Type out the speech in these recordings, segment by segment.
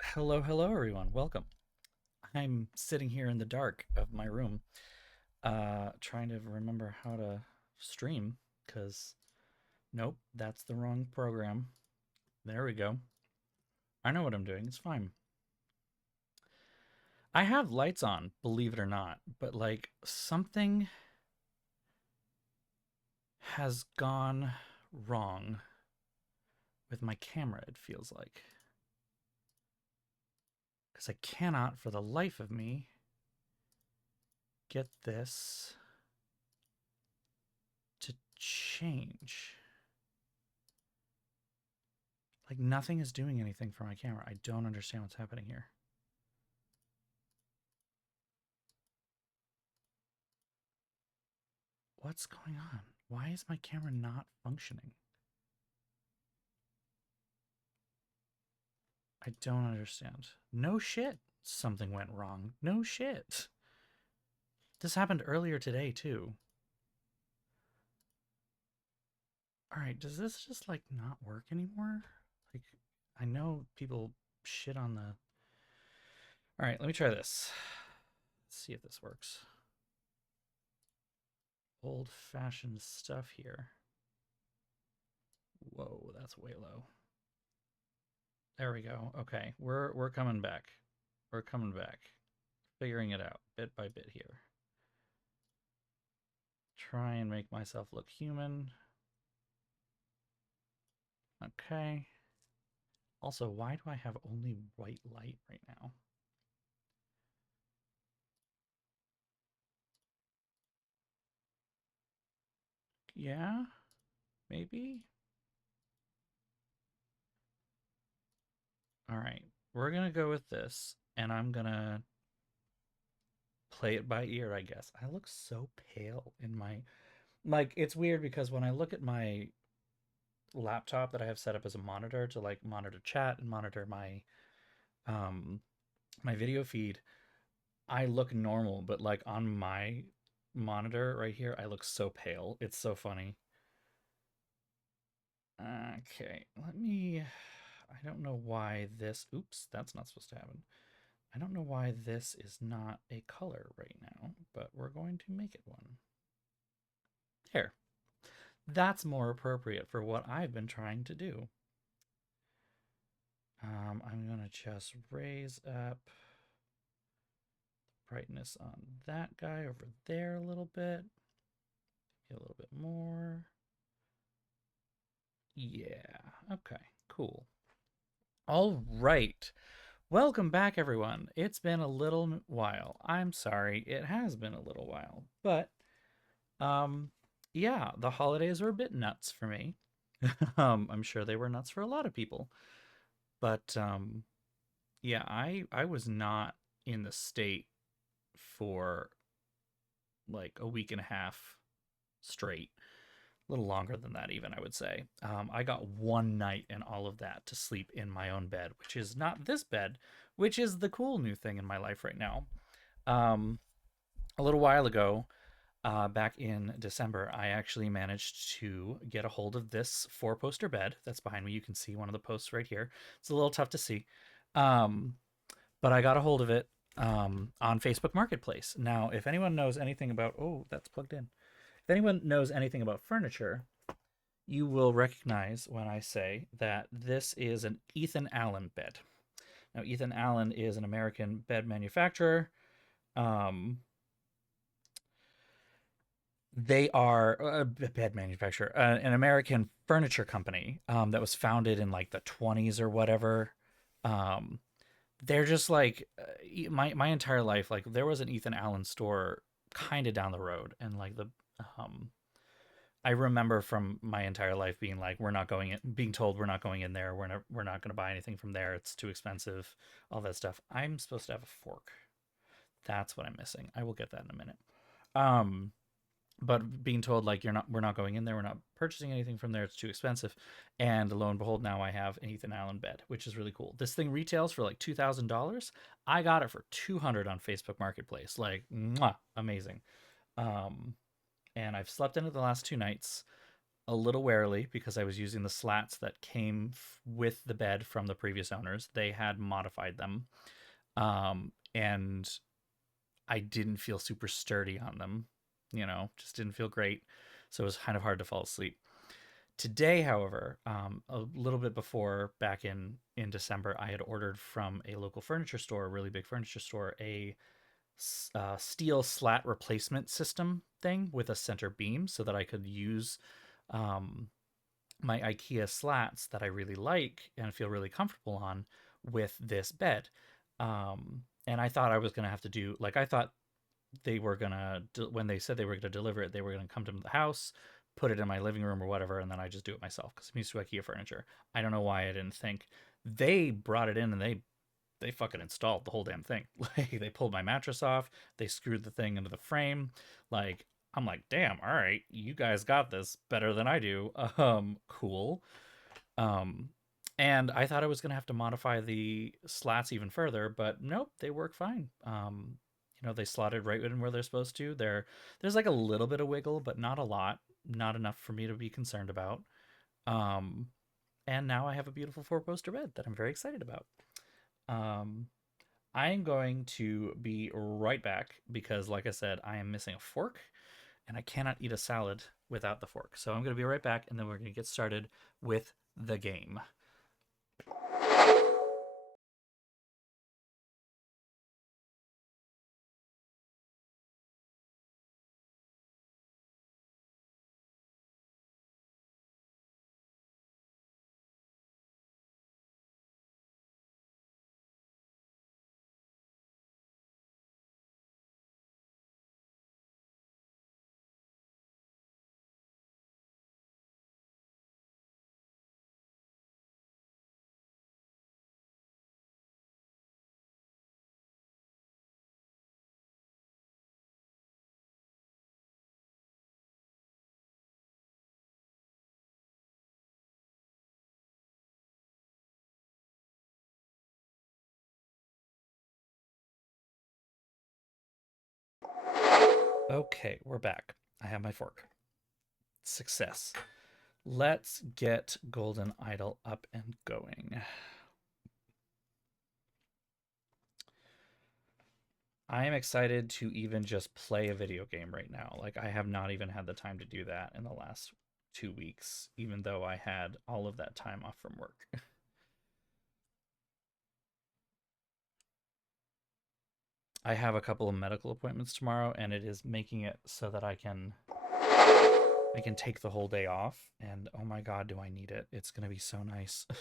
Hello, hello, everyone. Welcome. I'm sitting here in the dark of my room, trying to remember how to stream, because nope, that's the wrong program. There we go. I know what I'm doing. It's fine. I have lights on, believe it or not, but like something has gone wrong with my camera, it feels like. Because I cannot, for the life of me, get this to change. Like nothing is doing anything for my camera. I don't understand what's happening here. What's going on? Why is my camera not functioning? I don't understand. No shit. Something went wrong. No shit. This happened earlier today, too. All right, does this just like not work anymore? Like, I know people shit on the. All right, let me try this. Let's see if this works. Old fashioned stuff here. Whoa, that's way low. There we go. Okay, we're coming back. We're coming back. Figuring it out bit by bit here. Try and make myself look human. Okay. Also, why do I have only white light right now? Yeah, maybe. All right, we're gonna go with this, and I'm gonna play it by ear, I guess. I look so pale in my like it's weird because when I look at my laptop that I have set up as a monitor to like monitor chat and monitor um my video feed, I look normal, but like on my monitor right here, I look so pale. It's so funny. Okay, let me. I don't know why this. Oops, that's not supposed to happen. I don't know why this is not a color right now, but we're going to make it one. There. That's more appropriate for what I've been trying to do. I'm going to just raise up brightness on that guy over there a little bit. Maybe a little bit more. Yeah. Okay. Cool. All right. Welcome back, everyone. It's been a little while. I'm sorry. It has been a little while. But, um, yeah, the holidays were a bit nuts for me. I'm sure they were nuts for a lot of people. But, yeah, I was not in the state for like a week and a half straight. A little longer than that, even, I would say. I got one night and all of that to sleep in my own bed, which is not this bed, which is the cool new thing in my life right now. Um, a little while ago, back in December, I actually managed to get a hold of this four poster bed that's behind me. You can see one of the posts right here. It's a little tough to see. Um, but I got a hold of it on Facebook Marketplace. Now, if anyone knows anything about, oh, that's plugged in. If anyone knows anything about furniture, you will recognize when I say that this is an Ethan Allen bed. Now, Ethan Allen is an American bed manufacturer. Um, they are a bed manufacturer, an American furniture company that was founded in like the 20s or whatever. Um, they're just like my entire life. Like there was an Ethan Allen store kind of down the road, and like the um, I remember from my entire life being like, we're not going in, being told we're not going in there. We're not going to buy anything from there. It's too expensive. All that stuff. I'm supposed to have a fork. That's what I'm missing. I will get that in a minute. Um, but being told like we're not going in there. We're not purchasing anything from there. It's too expensive. And lo and behold, now I have an Ethan Allen bed, which is really cool. This thing retails for like $2,000. I got it for 200 on Facebook Marketplace. Like, mwah, amazing. Um, and I've slept in it the last two nights. a little warily because I was using the slats that came with the bed from the previous owners. They had modified them, and I didn't feel super sturdy on them. Just didn't feel great. So it was kind of hard to fall asleep. Today, however, a little bit before, back in December, I had ordered from a local furniture store, a really big furniture store, a steel slat replacement system thing with a center beam so that I could use um, my IKEA slats that I really like and feel really comfortable on with this bed. And I thought I was going to have to do, like, I thought they were going to, when they said they were going to deliver it, they were going to come to the house, put it in my living room or whatever, and then I just do it myself because I'm used to IKEA furniture. I don't know why I didn't think. They brought it in and they fucking installed the whole damn thing. Like, they pulled my mattress off, they screwed the thing into the frame. Like, I'm like, damn, all right, you guys got this better than I do. Cool. Um, and I thought I was gonna have to modify the slats even further, but nope, they work fine. They slotted right in where they're supposed to. There's like a little bit of wiggle, but not a lot, not enough for me to be concerned about. Um, and now I have a beautiful four-poster bed that I'm very excited about. I'm going to be right back because, like I said, I am missing a fork and I cannot eat a salad without the fork. So I'm going to be right back and then we're going to get started with the game. Okay, we're back. I have my fork. Success. Let's get Golden Idol up and going. I am excited to even just play a video game right now. Like, I have not even had the time to do that in the last 2 weeks, even though I had all of that time off from work. I have a couple of medical appointments tomorrow, and it is making it so that I can take the whole day off. And oh my god, do I need it? It's gonna be so nice. It's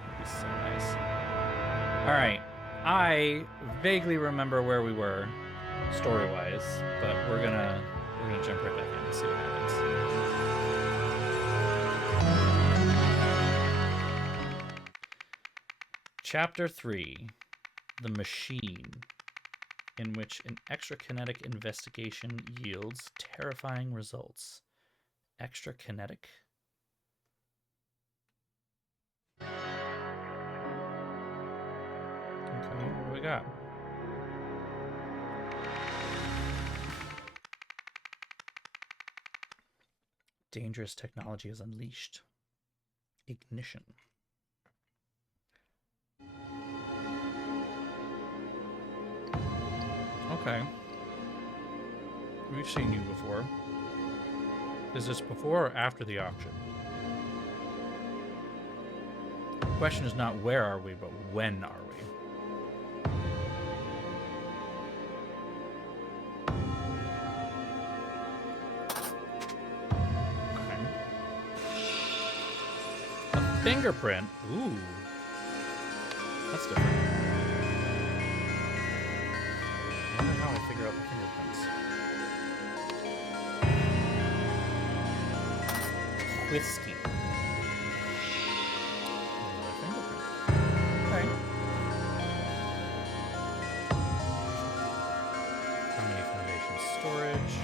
gonna be so nice. All right, I vaguely remember where we were story-wise, but we're gonna jump right back in and see what happens. Chapter 3, The Machine, in which an extrakinetic investigation yields terrifying results. Extrakinetic? Okay, what do we got? Dangerous technology is unleashed. Ignition. Okay. We've seen you before. Is this before or after the auction? The question is not where are we, but when are we? Okay. A fingerprint? Ooh. That's different. I wonder how I figure out the fingerprints. Whiskey. Another fingerprint. Okay. Harmony Foundation storage.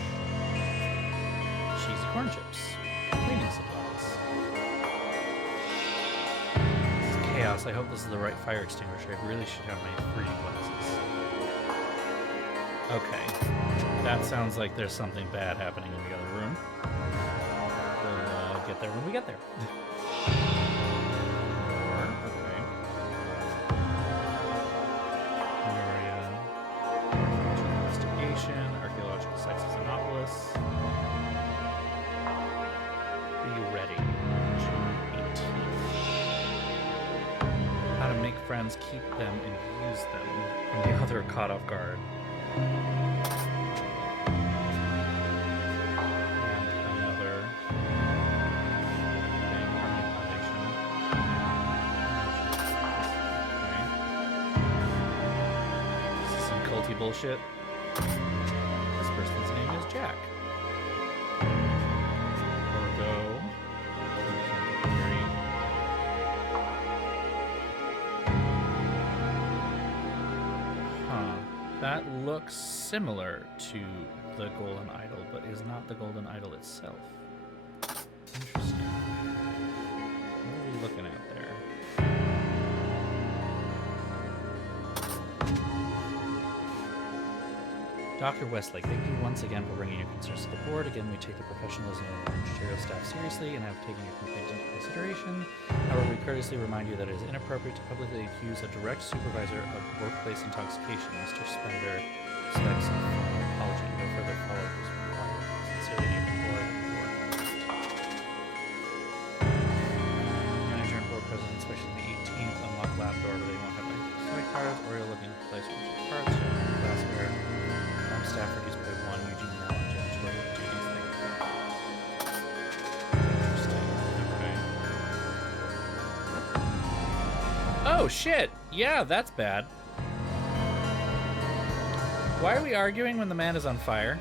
Cheesy corn chips. Cleaning supplies. This is chaos. I hope this is the right fire extinguisher. I really should have my 3D glasses. Okay. That sounds like there's something bad happening in the other room. We'll get there when we get there. Okay. Area. Investigation. Archaeological sites of Xenopolis. Be ready. June 18th. How to make friends, keep them, and use them when the other are caught off guard. And another thing, Harmony Foundation. Okay. This is some culty bullshit. This person's name is Jack. Orgo. That looks similar to the golden idol, but is not the golden idol itself. Interesting. What are we looking at there? Dr. Westlake, thank you once again for bringing your concerns to the board. Again, we take the professionalism of our ministerial staff seriously and have taken your complaint into consideration. However, we courteously remind you that it is inappropriate to publicly accuse a direct supervisor of workplace intoxication. Mr. Spender expects an apology. No further follow-up is required. Sincerely, Nathan Boyd, board. Manager and board president, especially the 18th, unlock lab door, but they won't have access to site cards, or you're looking to place cards, glassware. Staff reduced by 1, Eugene now on janitorial duties. Interesting. Okay. Oh, shit! Yeah, that's bad. Why are we arguing when the man is on fire?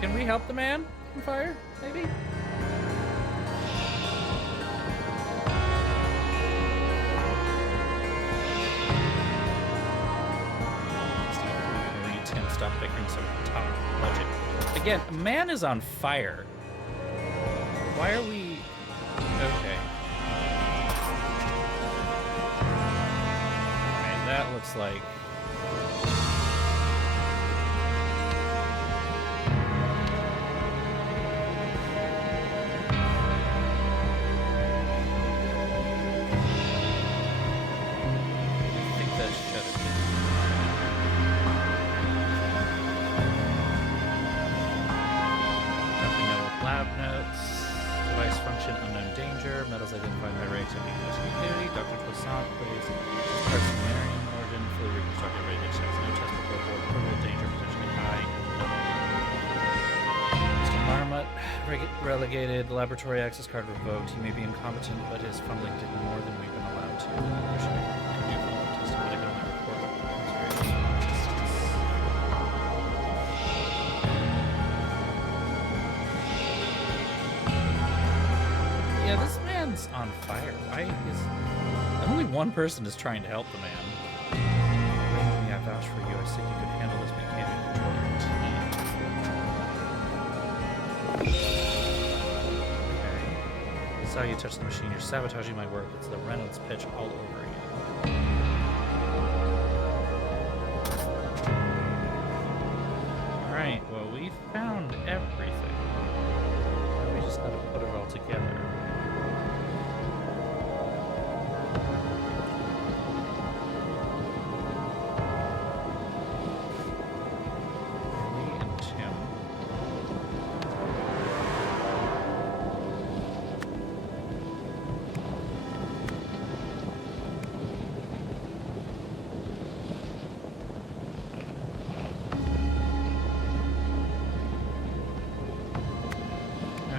Can we help the man on fire, maybe? Stop bickering so top budget. Again, a man is on fire. Why are we... Okay. Okay, that looks like... I think that should have been... Lab notes, device function, unknown danger, metals identified by reactivity and activity. Dr. Toussaint plays parts of Marian origin, fully reconstructed radiation has no test before board approval, danger potentially high. Mr. Marmot, relegated, laboratory access card revoked. He may be incompetent, but his fumbling did more than we've been allowed to. We should do follow-up testing, but I can only report observation. Yeah, this man's on fire. Why is... Only one person is trying to help the man. Yeah, I vouch for you. I said you could handle this, but you can't even control your team. Okay. This is how you touch the machine. You're sabotaging my work. It's the Reynolds pitch all over again. Alright, well, we found everything. Now we just gotta put it all together.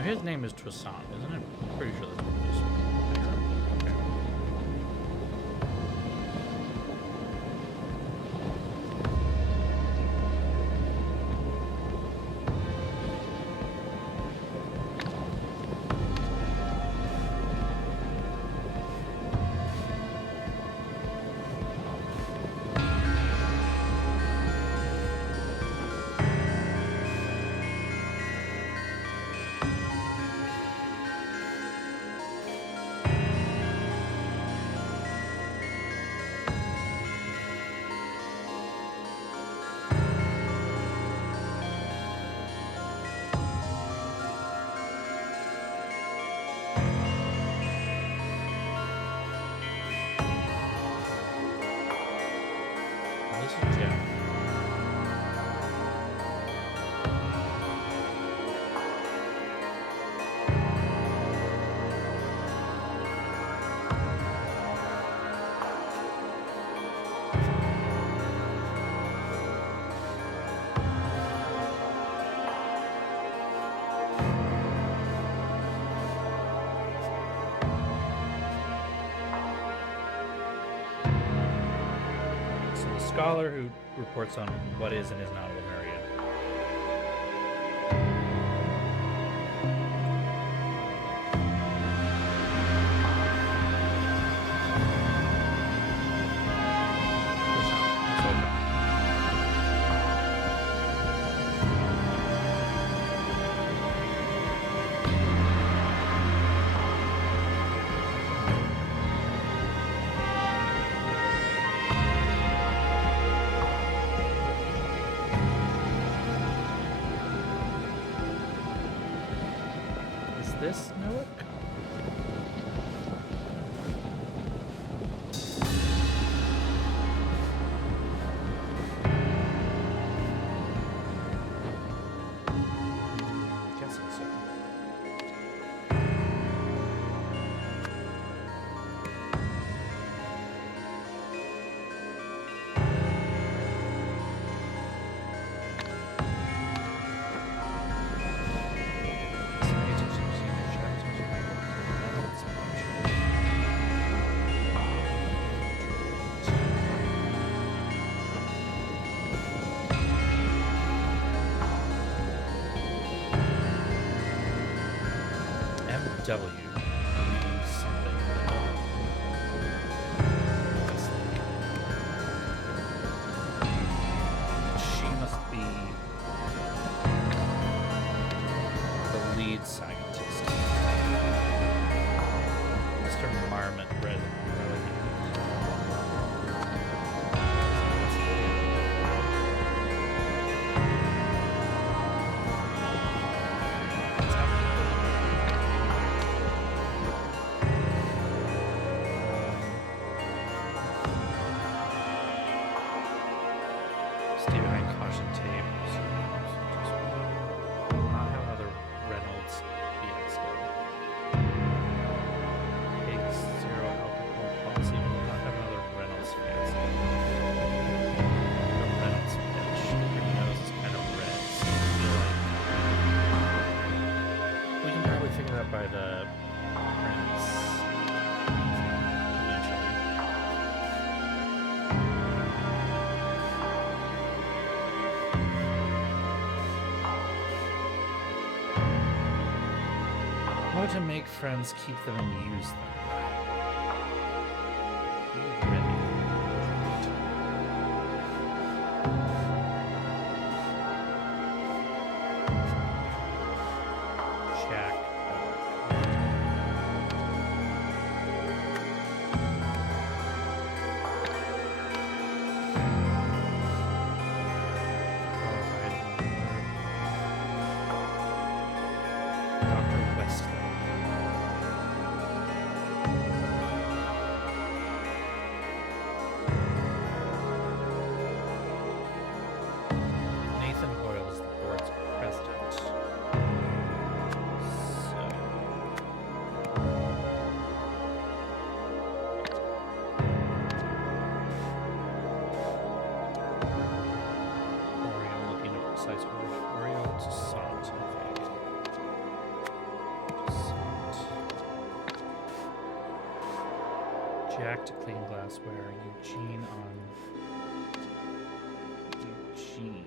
His name is Toussaint, isn't it? I'm pretty sure that's what it is. Okay. this is Jeff. Scholar who reports on what is and is not a Lemurian. This Nook? Guessing so. W something. She must be the lead scientist. Mr. Marmot read stay behind caution tape. Not have another Reynolds fiasco. Take zero alcohol policy. Not have another Reynolds fiasco. The Reynolds bitch. Her nose is kind of red, so I feel like we can probably figure that by the prints eventually. How to make friends, keep them, and use them. Be ready. Jack. Dr. Wesley. Nathan Hoyle is the board's president. So, Oreo looking at precise word. Oreo to salt, I think. Salt. Jack to clean glassware. Eugene on Eugene.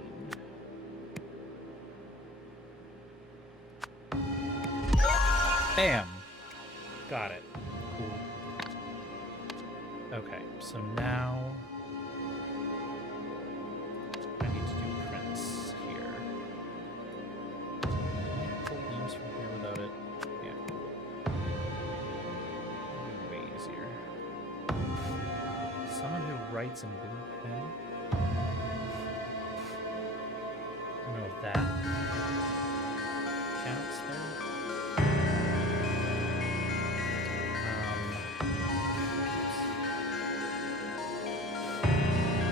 Bam! Got it. Cool. Okay, so now I need to do prints here. Pull beams from here without it. Yeah, cool. Way easier. Someone who writes in blue pen. I don't know if that counts there.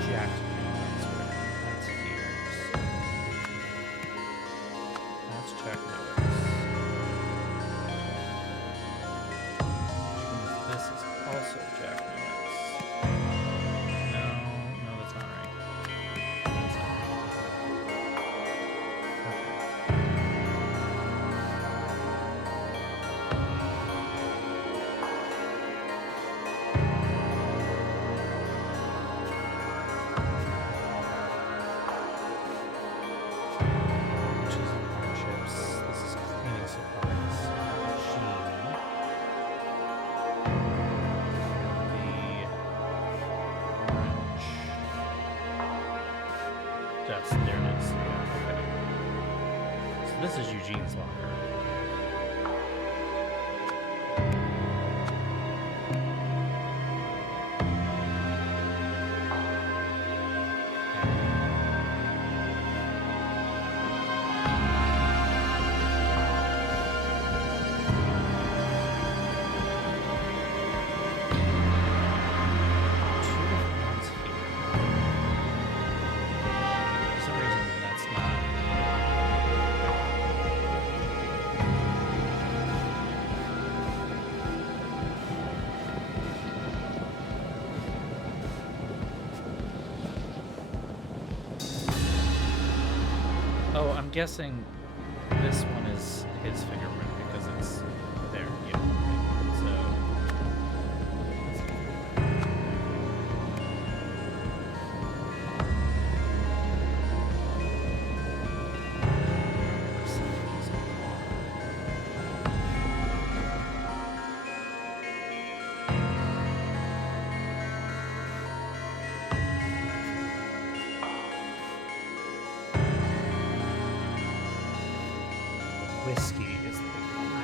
Jack to clean Just there it is. Yeah, okay. So this is Eugene's locker. Oh, I'm guessing this one is his fingerprint because it's there. Yeah. So. Whiskey is the big one.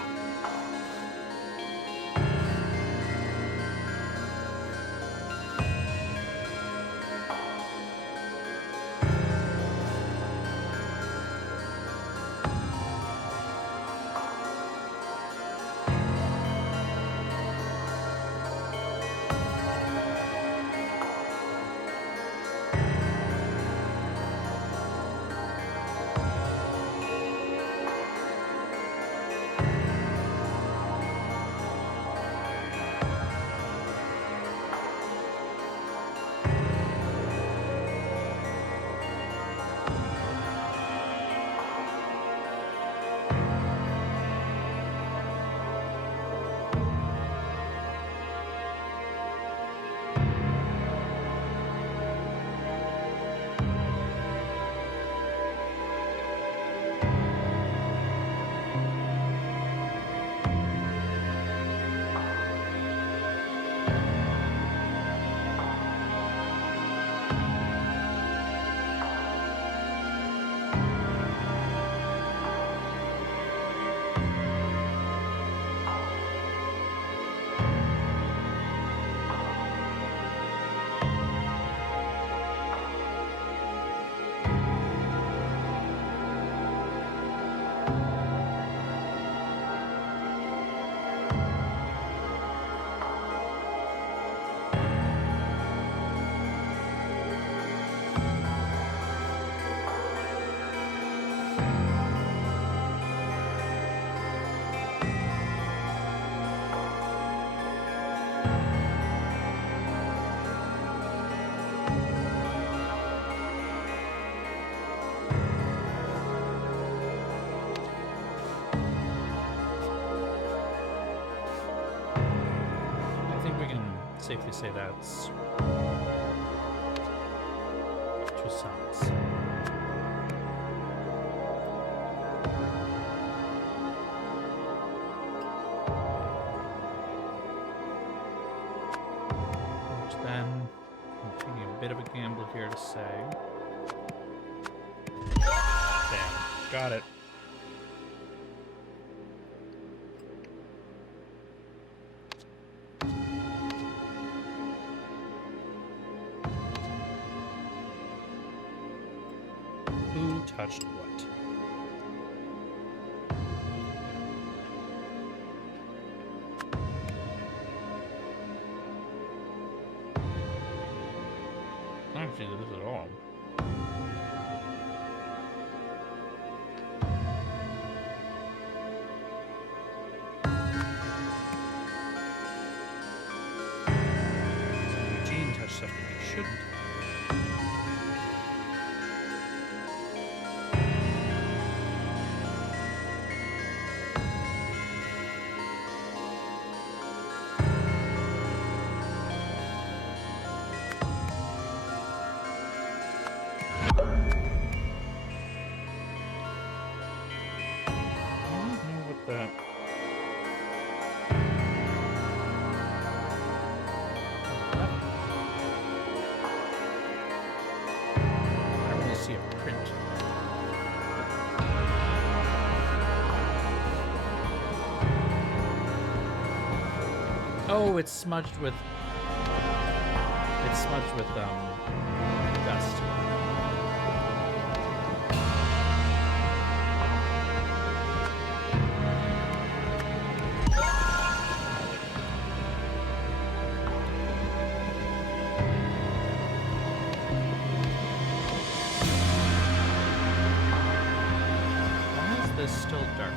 Safely say that's Toussaint's. Which then, I'm taking a bit of a gamble here to say. Damn, got it. Touched what? I don't see this at all. So Eugene touched something he shouldn't. I don't really see a Oh, it's smudged with dust. Why is this still dark?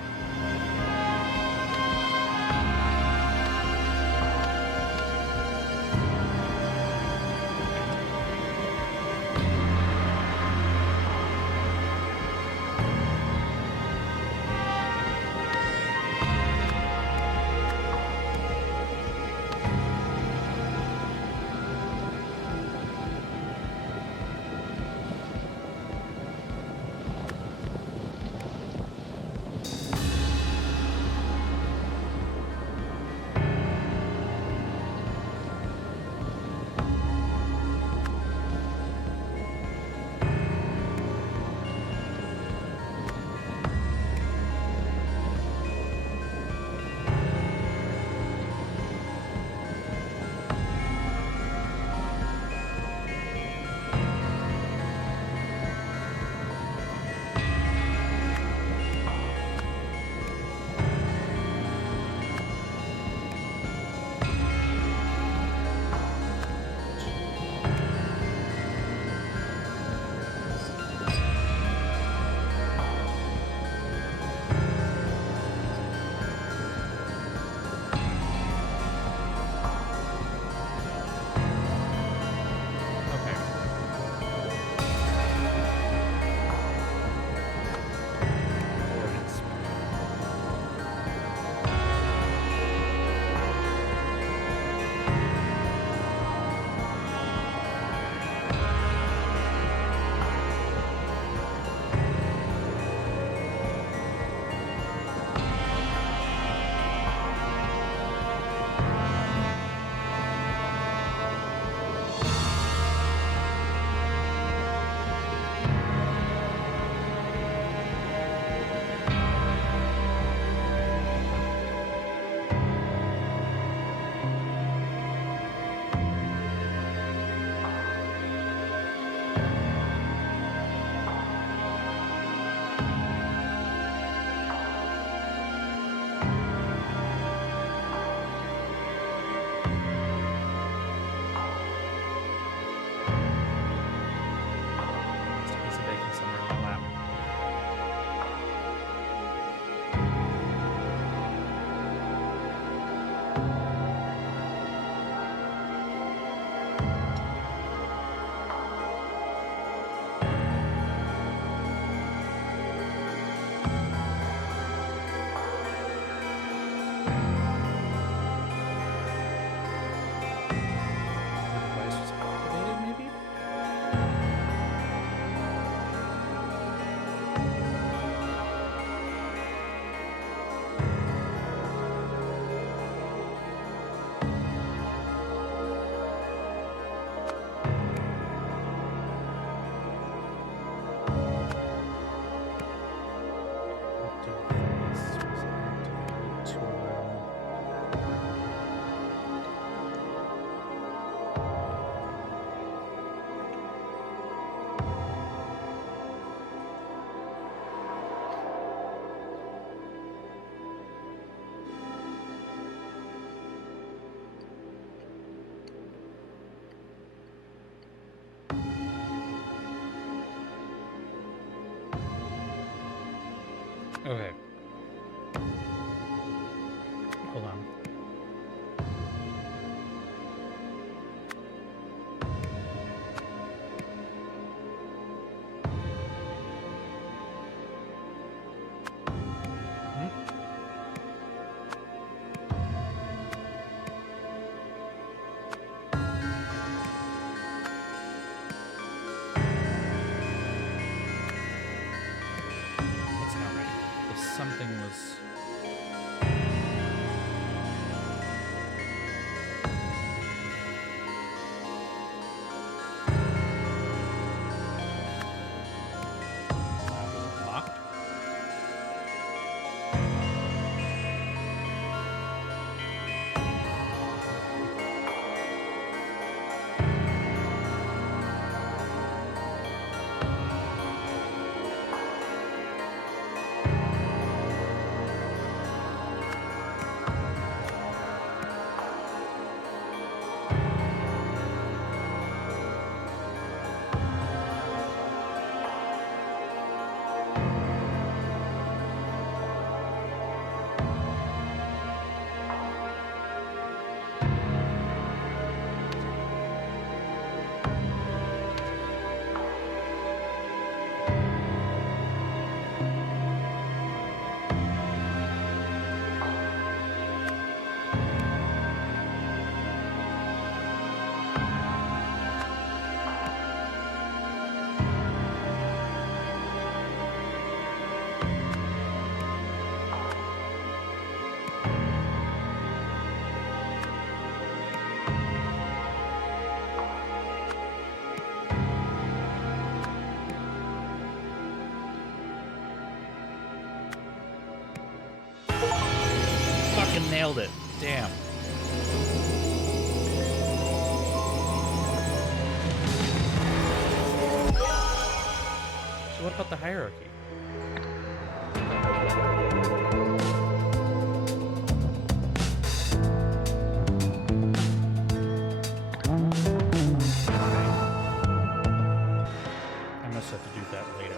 Okay. Hold on. That's not right. If something was... was it locked? nailed it. Damn. So what about the hierarchy? I must have to do that later.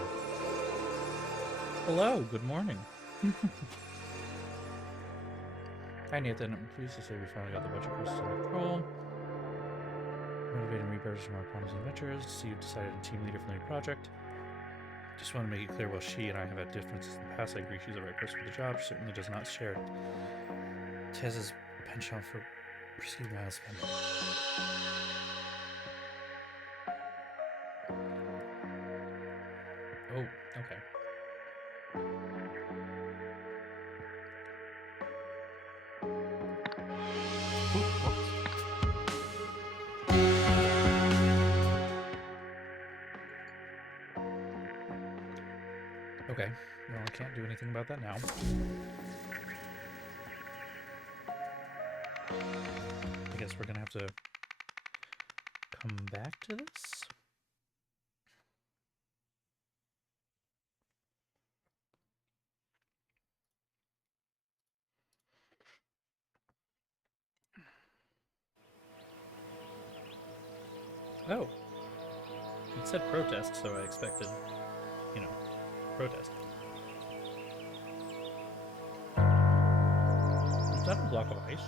Hello, good morning. Hi Nathan, I'm pleased to say we finally got the budget crisis under control. Motivating rebirths from our promising adventures. See, you've decided a team leader for the new project. Just want to make it clear, while she and I have had differences in the past, I agree she's the right person for the job. She certainly does not share Tez's penchant for perceived milestone. Oh, okay. Okay, well, I can't do anything about that now. I guess we're gonna have to come back to this. Oh, it said protest, so I expected, you know, protest. Is that a block of ice?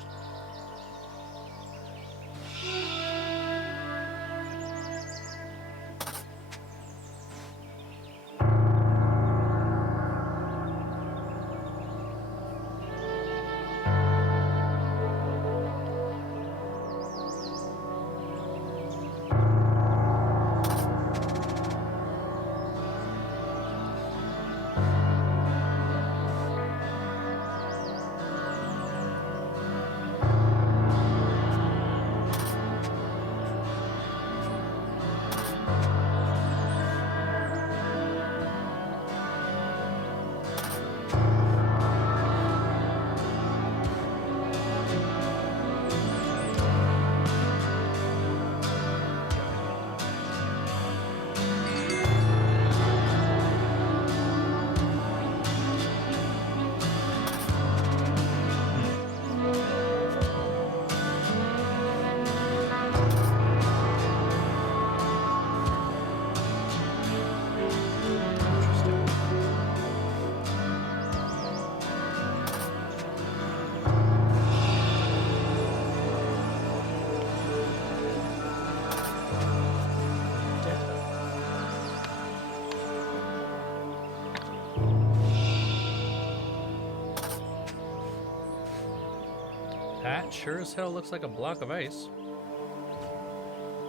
That sure as hell looks like a block of ice.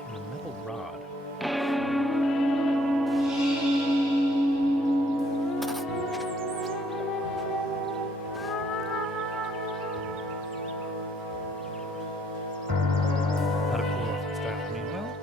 And a metal rod. Not a cool off the style. Meanwhile,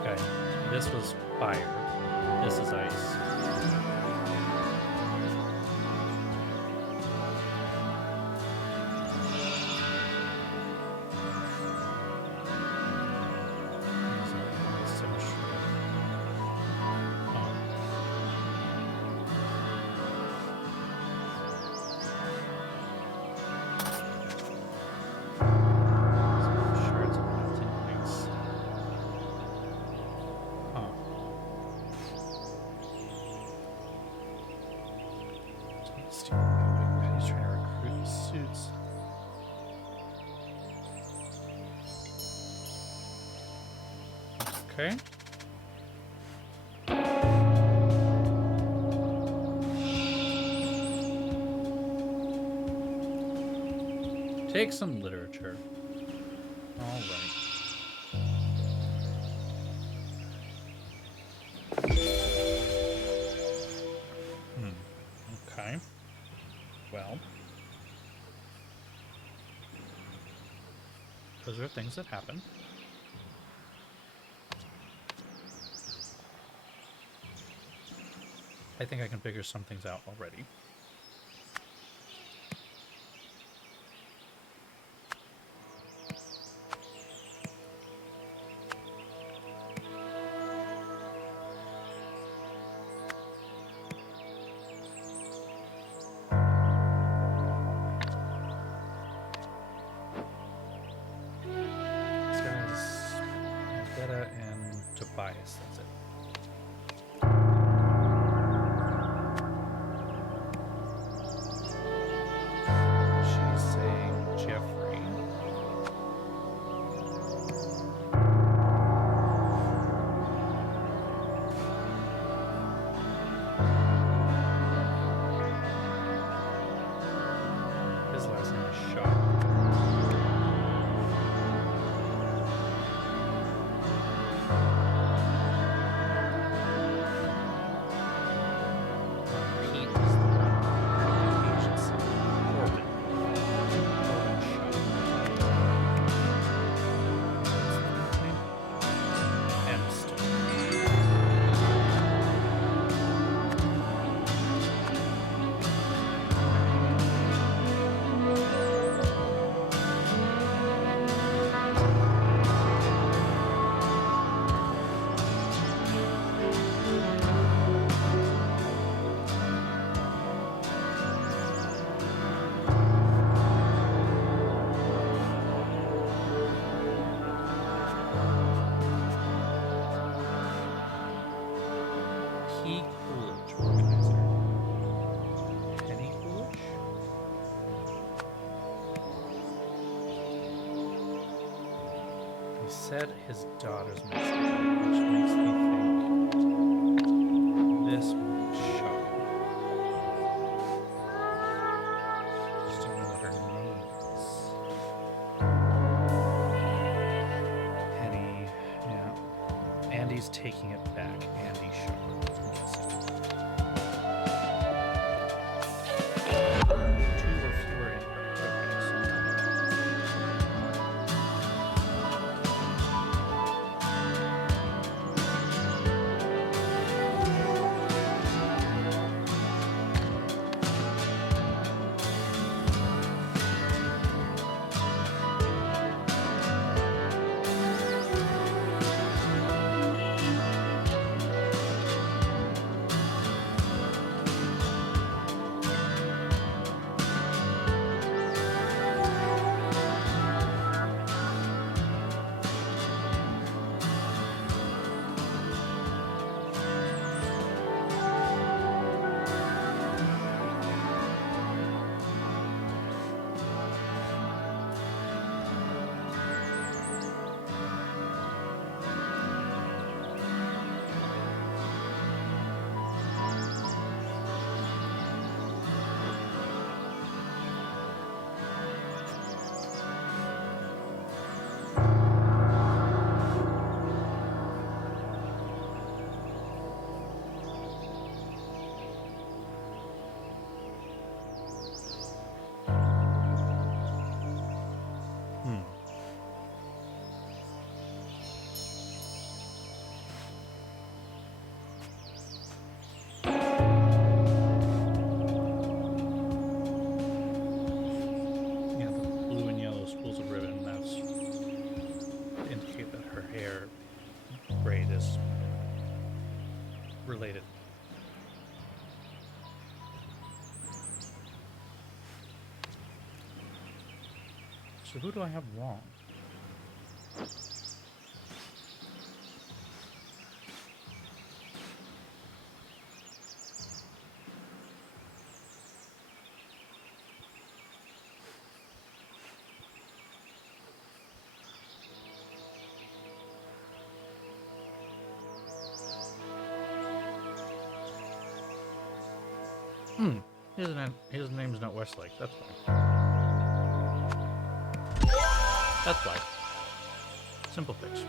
okay. This was fire. This is ice. Okay. Take some literature. All right. Okay. Well, those are things that happen. I think I can figure some things out already. This guy's Vendetta and Tobias, that's it. She's saying Jeffrey. His last name is Shaw. Pete is the one with the agency. Corbin. Corbin Shaw. What's the name? Emst. P. Coolidge, organizer. Penny Coolidge? He said his daughter's Mexican, which makes me think this one is Shaw. Just don't know what her name is. Penny, yeah. Andy's taking it back. Andy Shaw. I'm guessing. Two or fewer incorrect. Okay, so yeah, the blue and yellow spools of ribbon, that's indicate that her hair braid is related. So who do I have wrong? Hmm. His name's not Westlake. That's why. That's why. Simple fix.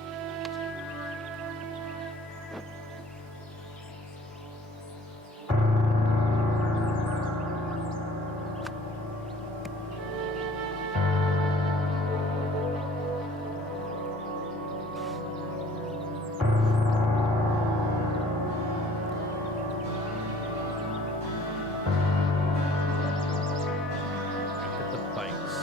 Hit the bikes.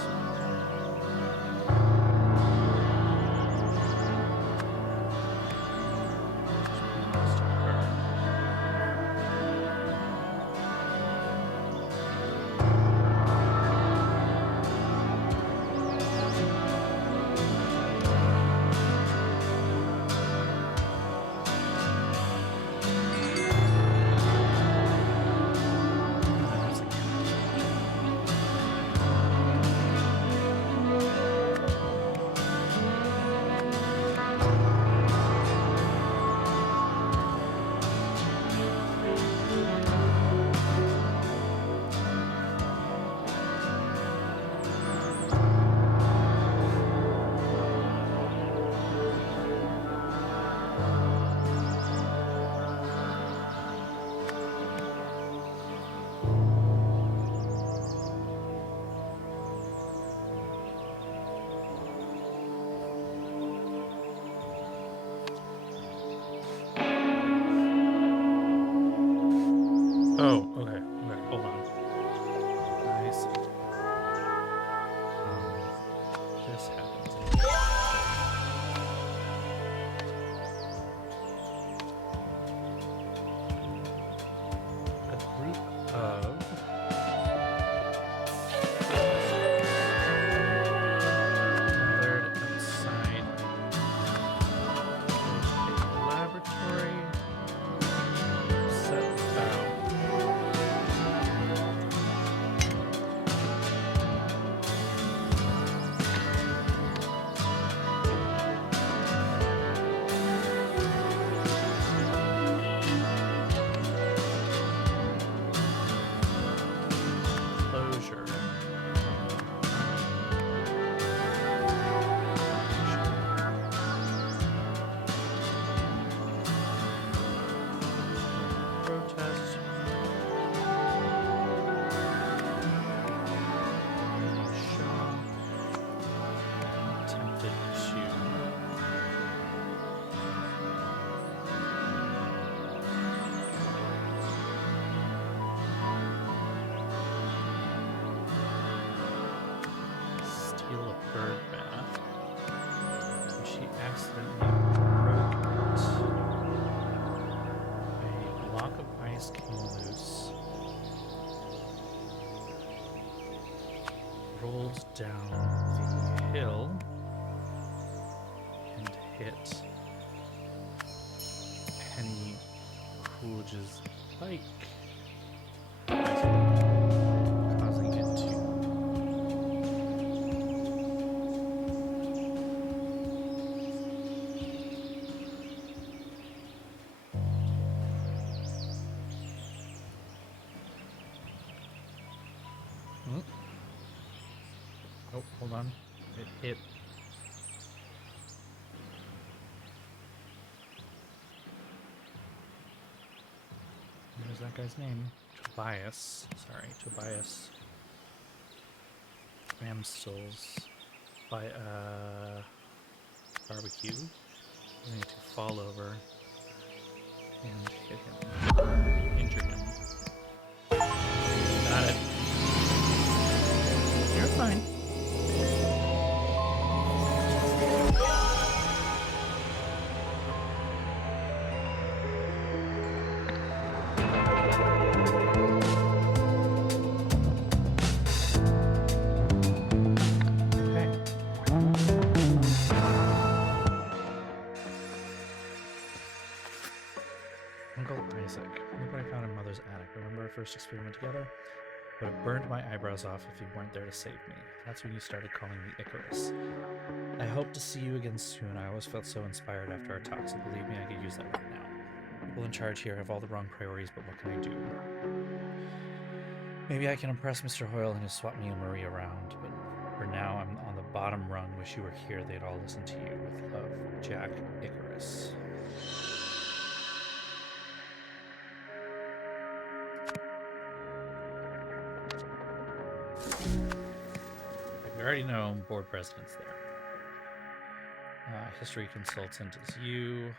Oh, okay. Okay, hold on. I see. This happens. A group of gathered outside a laboratory. Set about closure. Protest. Shaw attempted to steal a bird bath, and she accidentally broke it. A block of ice came loose, rolled down the hill, and hit Penny Coolidge's bike, causing it to oh, hold on. It hit. What is that guy's name? Tobias. Sorry, Tobias Ramstills by barbecue. I need to fall over and hit him. Injure him. Got it. You're fine. First experiment together, would have burned my eyebrows off if you weren't there to save me. That's when you started calling me Icarus. I hope to see you again soon. I always felt so inspired after our talk, so believe me, I could use that right now. People in charge here have all the wrong priorities, but what can I do? Maybe I can impress Mr. Hoyle and just swap me and Marie around, but for now I'm on the bottom rung. Wish you were here, they'd all listen to you. With love, Jack Icarus. We already know board president's there. History consultant is you.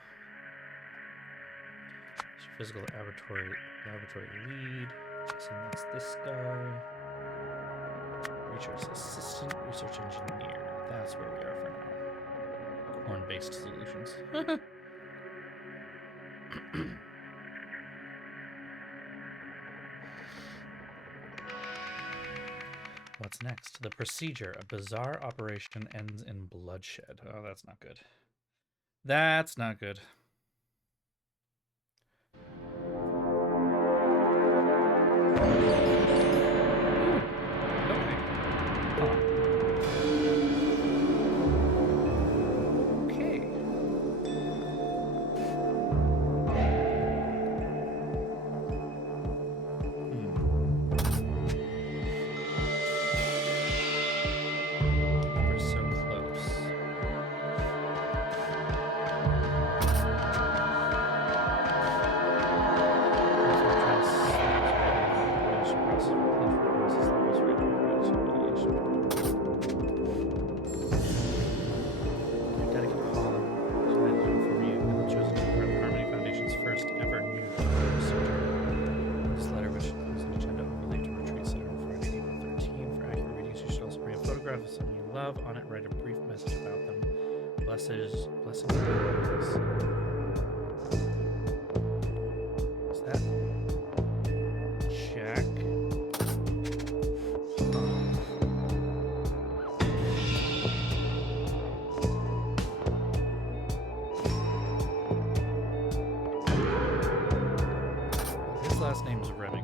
Physical laboratory lead. So that's this guy. Research assistant, research engineer. That's where we are for now. Corn-based solutions. What's next? The procedure. A bizarre operation ends in bloodshed. Oh, that's not good. That's not good. Someone you love. On it, write a brief message about them. Blessings. Is that Jack? His last name's Remington.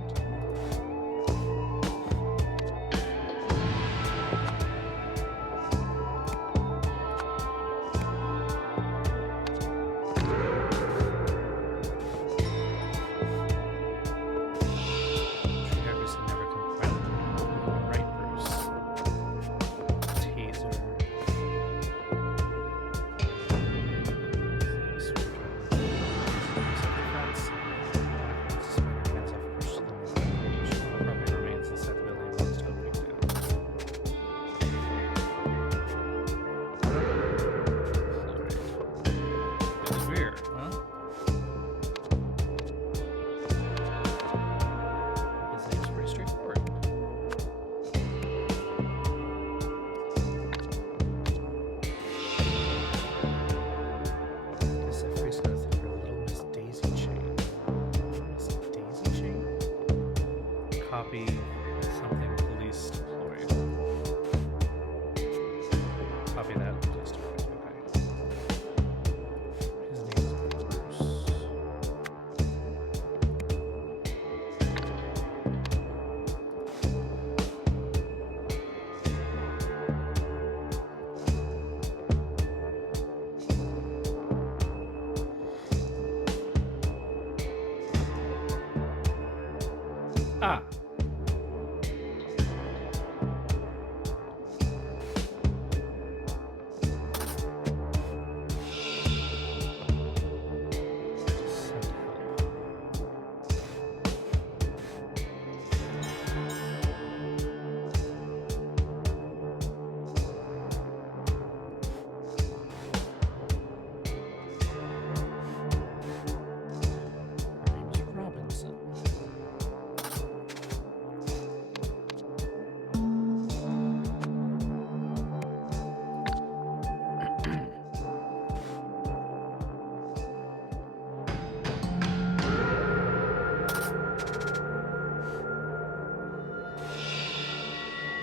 Copy something police deployed. Copy that police deployed. Okay. His name is Bruce. Ah.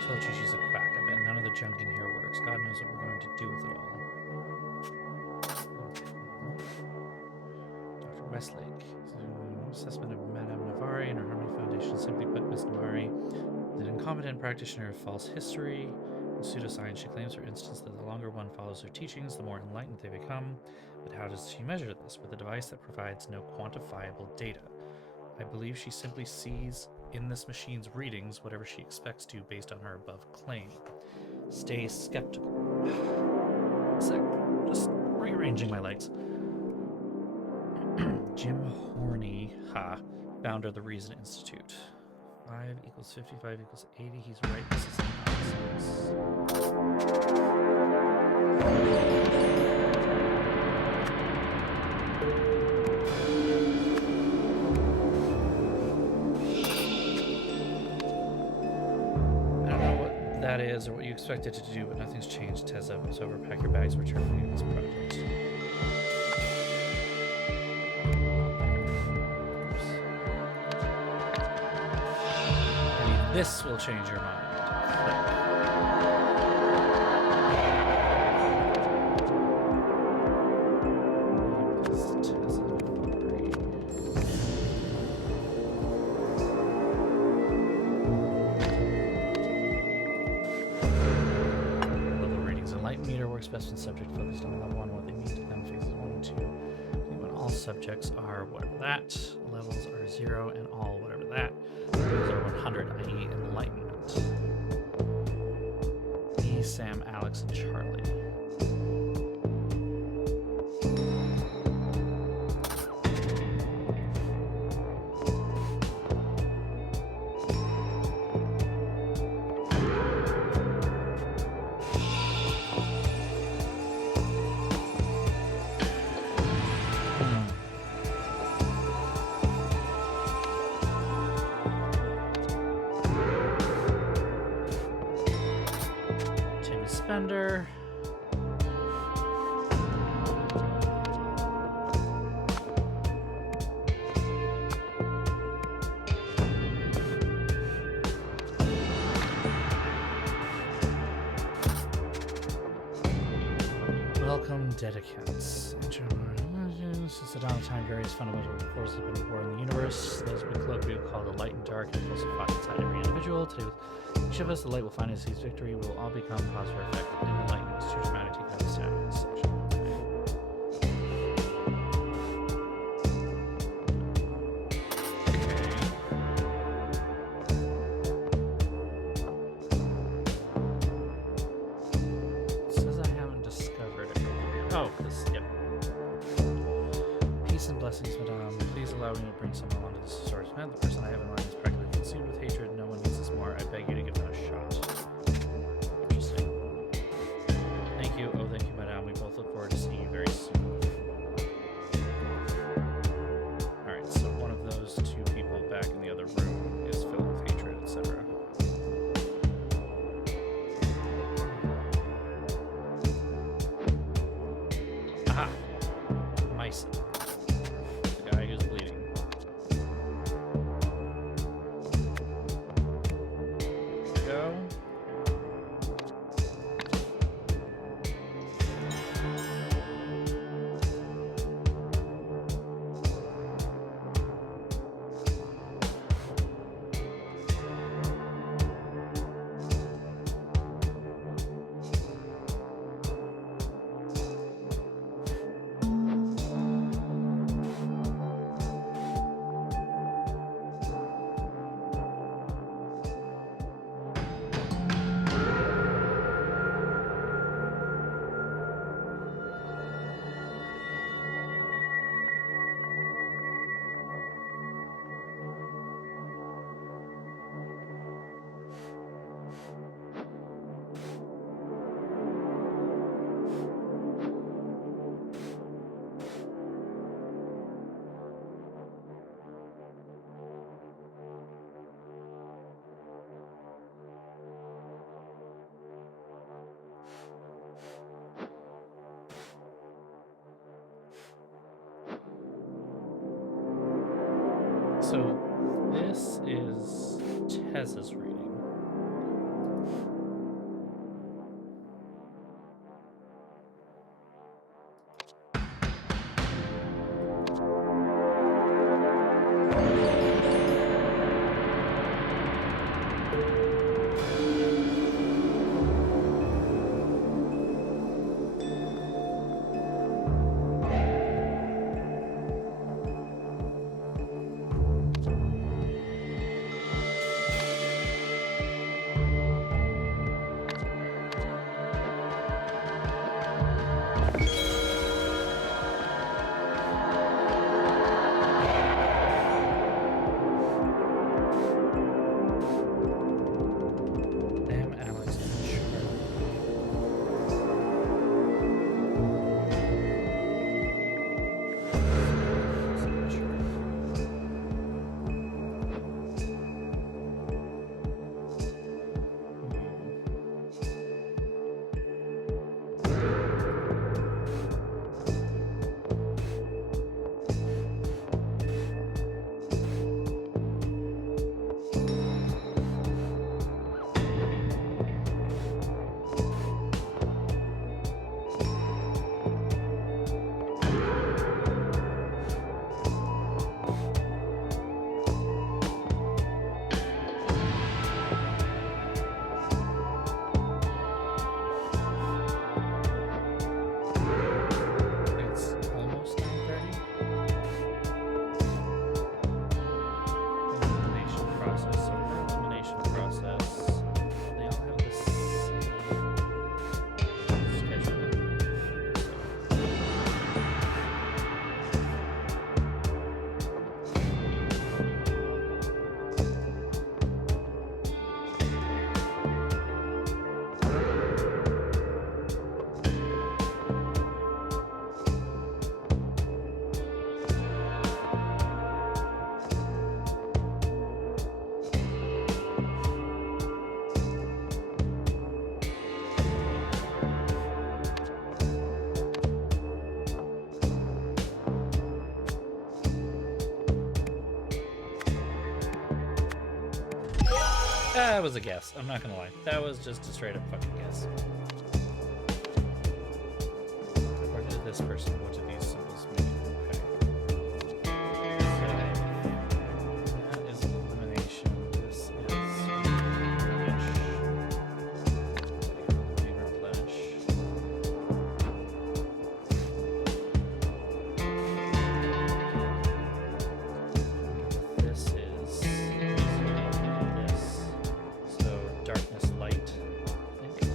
Told you she's a quack. I bet none of the junk in here works. God knows what we're going to do with it all. Dr. Westlake. Assessment of Madame Navari and her Harmony Foundation. Simply put, Miss Navari is an incompetent practitioner of false history and pseudoscience. She claims, for instance, that the longer one follows her teachings, the more enlightened they become. But how does she measure this? With a device that provides no quantifiable data. I believe she simply sees in this machine's readings whatever she expects to based on her above claim. Stay skeptical. Sec. Just rearranging my legs. Jim Horney, founder of the Reason Institute. 5 equals 55 equals 80. He's right. This is nonsense. That is, or what you expected to do, but nothing's changed. Tessa, it's over. Pack your bags, return to this project. Maybe this will change your mind. Best when subject focused on level 1, what they mean to them, phases 1 and 2. When all subjects are whatever that, levels are 0, and all whatever that, levels are 100, i.e. enlightenment. Me, Sam, Alex, and Charlie. Spender. Welcome, dedicants. Since the dawn of time, various fundamental forces have been born in the universe. Those we colloquially call the light and dark, and also fought inside every individual. Today, with each of us, the light will find and seize victory. We will all become positive effect in enlightenment. It's too dramatic to have a sound in this section. It says I haven't discovered it. Oh, this, yep. Peace and blessings, madame. Please allow me to bring someone onto this historic event. The person I have in mind is practically consumed with hatred. No one needs this more. I beg you to give them a shot. Interesting. Thank you. Oh, thank you, madame. We both look forward to seeing you very soon. Alright, so one of those two people back in the other room is filled with hatred, etc. Aha! Myson. The guy who's bleeding. Go. So this is Tessa's reading. That was a guess. I'm not gonna lie. That was just a straight up fucking guess. According to this person, what do these symbols mean? Okay. So that is elimination. This is replenish. This is this. So darkness, light. I think.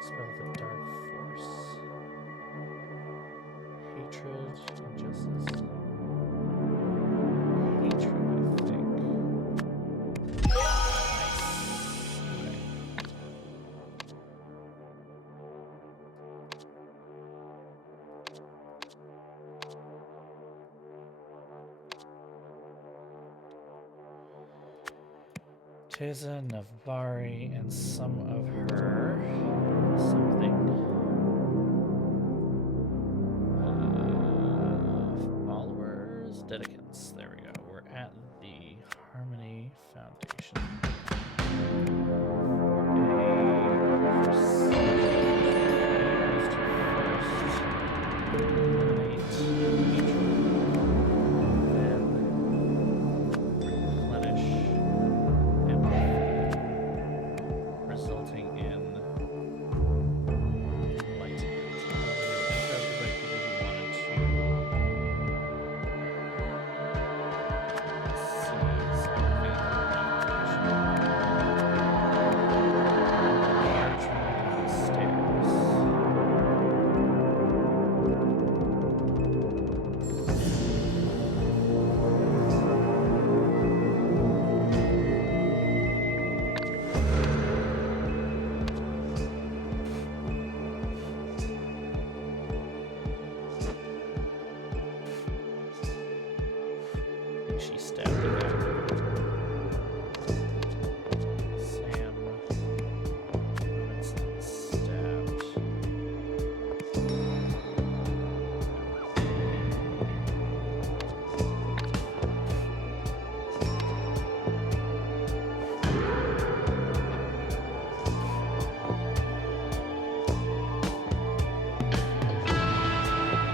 Spell the dark force. Hatred, injustice. Hatred, I think. Nice. Okay. Teza Navari and some of her something. Followers, dedicants. There we go. We're at the Harmony Foundation. Resulting in enlightenment. She stabbed the guy. Sam Robinson stabbed.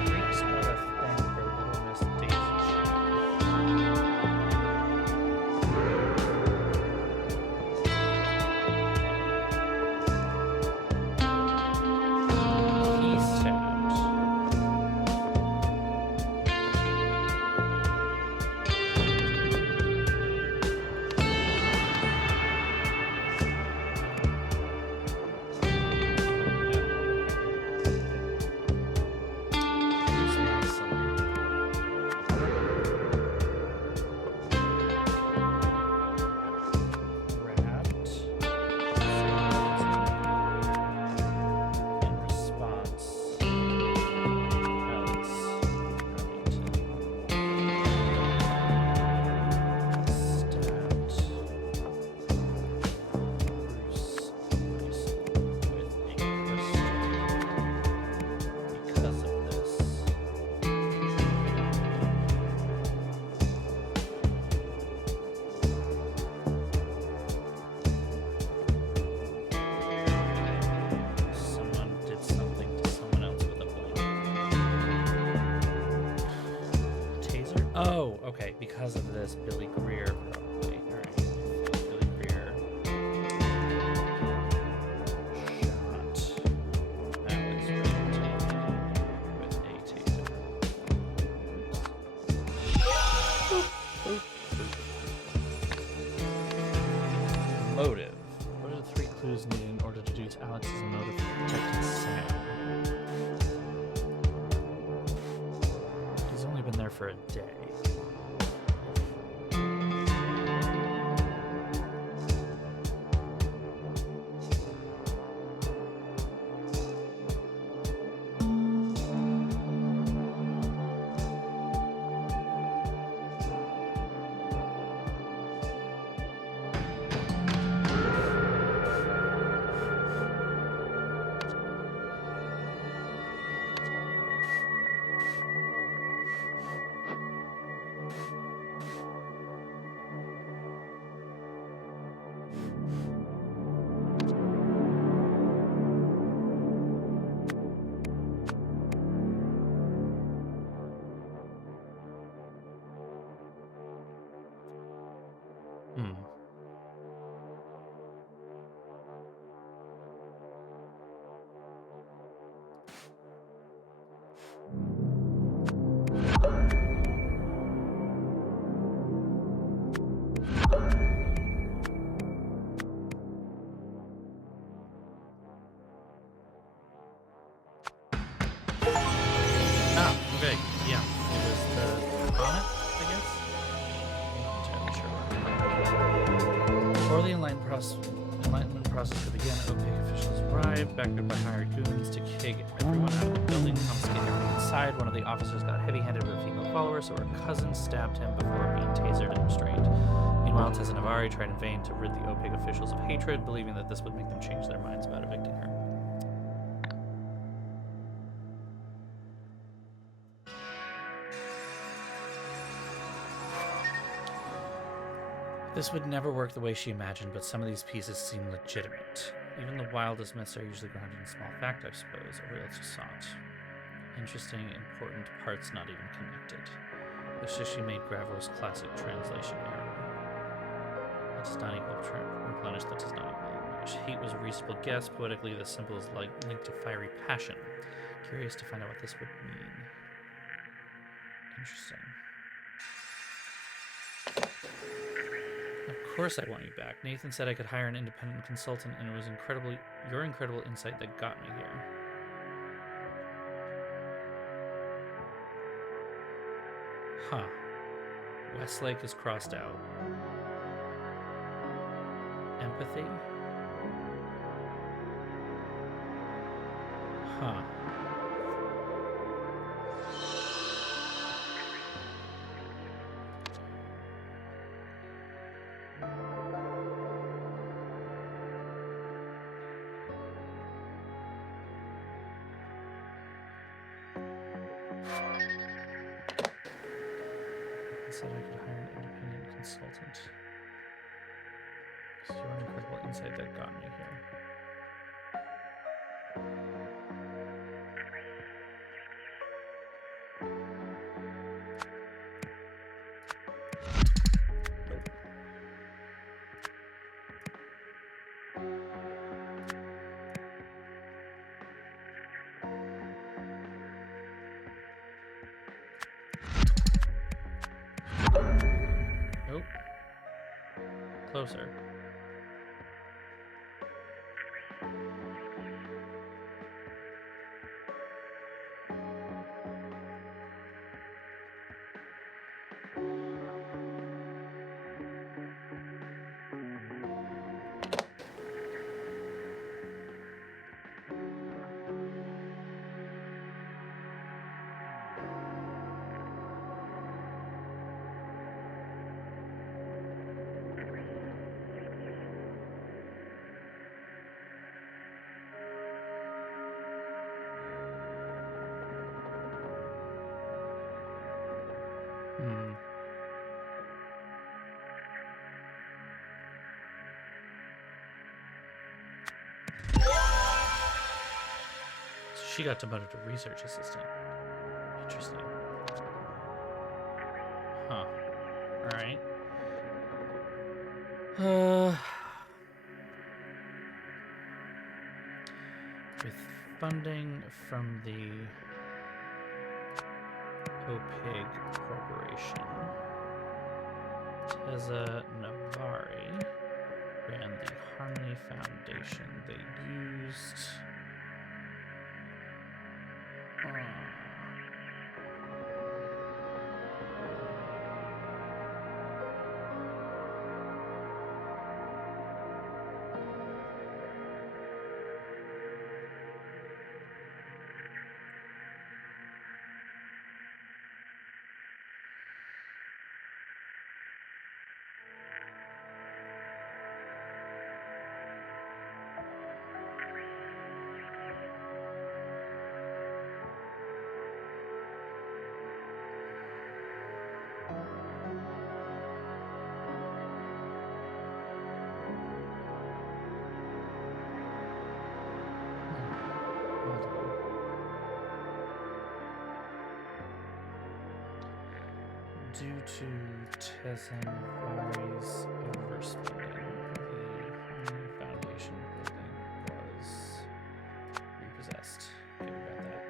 Freaks got a thing for Little Miss Daisy He stabbed. Here's my son. Grabbed. In response, Alex Remington stabbed Bruce Mason with a crystal. Because of this, someone did something to someone else with a bullet. Taser? Oh, okay. Because of this, Billy Greer probably. Alright. Billy Greer shot Alex Remington with a taser. Oops. Motive. Okay, yeah. It was the comet, I guess? I'm not entirely sure. Before the enlightenment process could begin, OPEC officials arrived, backed up by hired goons to kick everyone out of the building, confiscate everything inside. One of the officers got heavy-handed with a female follower, so her cousin stabbed him before being tasered and restrained. Meanwhile, Tessa Navari tried in vain to rid the OPEC officials of hatred, believing that this would make them change their minds about evicting her. This would never work the way she imagined, but some of these pieces seem legitimate. Even the wildest myths are usually grounded in small fact, I suppose, a real croissant. Interesting, important parts not even connected. It's just she made Gravel's classic translation error. That does not equal replenish, that does not equal diminish. Hate was a reasonable guess, poetically the symbol is linked to fiery passion. Curious to find out what this would mean. Interesting. Of course I want you back. Nathan said I could hire an independent consultant, and it was your incredible insight that got me here. Huh. Westlake is crossed out. Empathy? Huh. Said I could hire an independent consultant. It's your incredible insight that got me here. Nope. Closer. She got demoted to research assistant. Interesting. Huh. Alright. With funding from the OPIG Corporation, Tessa Navari ran the Harmony Foundation. They used Due to Tessenovary's overspending, the Harmony Foundation building was repossessed. Okay, we got that.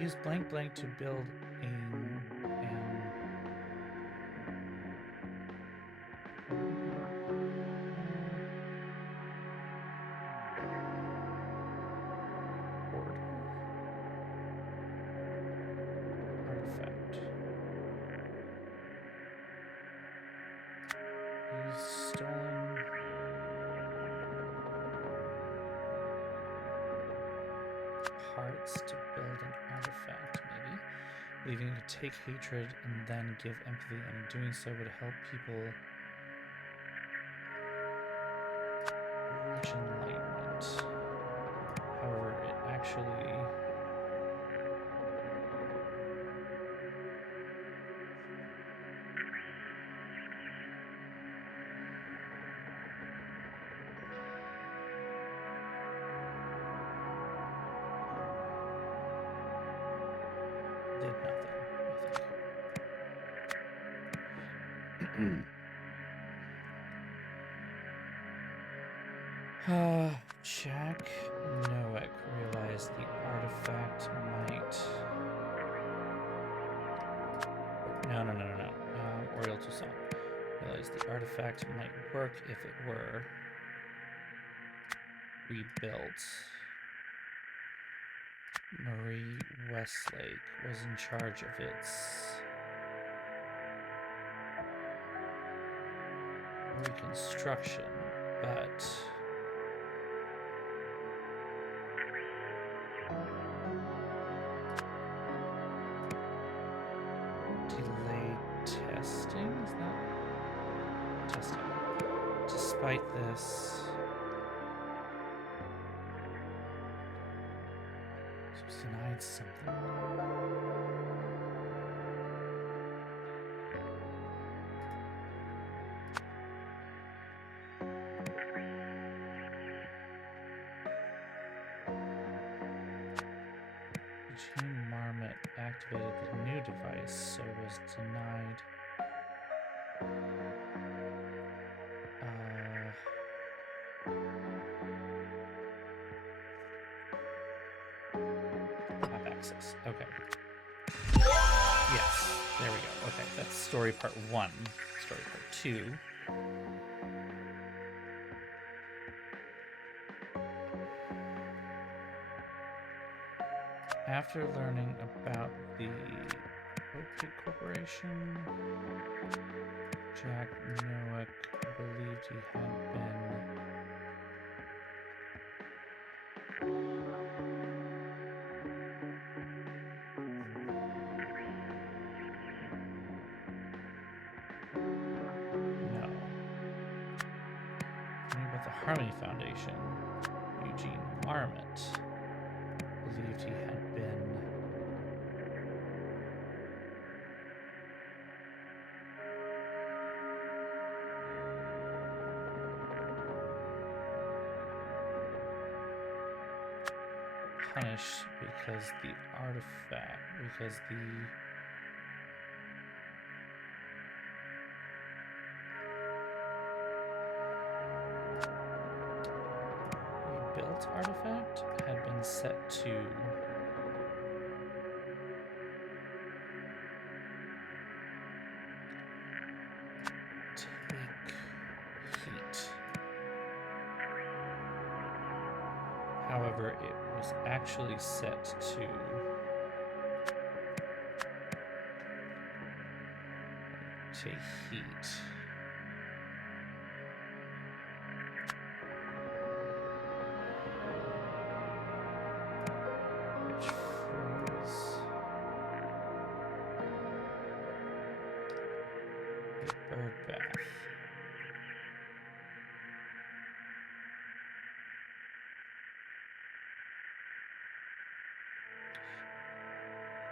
Use blank blank to build an artifact. Use stolen parts to build an artifact, maybe. Believing you could take hatred and then give empathy, and in doing so would help people reach enlightenment. However, it actually did nothing, I think. Jack Noack realized the artifact might... No. Oriel Toussaint realized the artifact might work if it were rebuilt. Marie Westlake was in charge of its reconstruction, but delayed testing? Is that testing? Despite this, she was denied something. Eugene Marmot activated the new device, so was denied. App access. Okay. Yes, there we go. Okay, that's story part 1. Story part 2. After learning about the Oak Corporation, Jack Noack believed he had been about the Harmony Foundation. Eugene Marmot believed he had been punished because the artifact, because the rebuilt artifact had been set to take heat. However, it was actually set to to heat. Which froze a bird bath.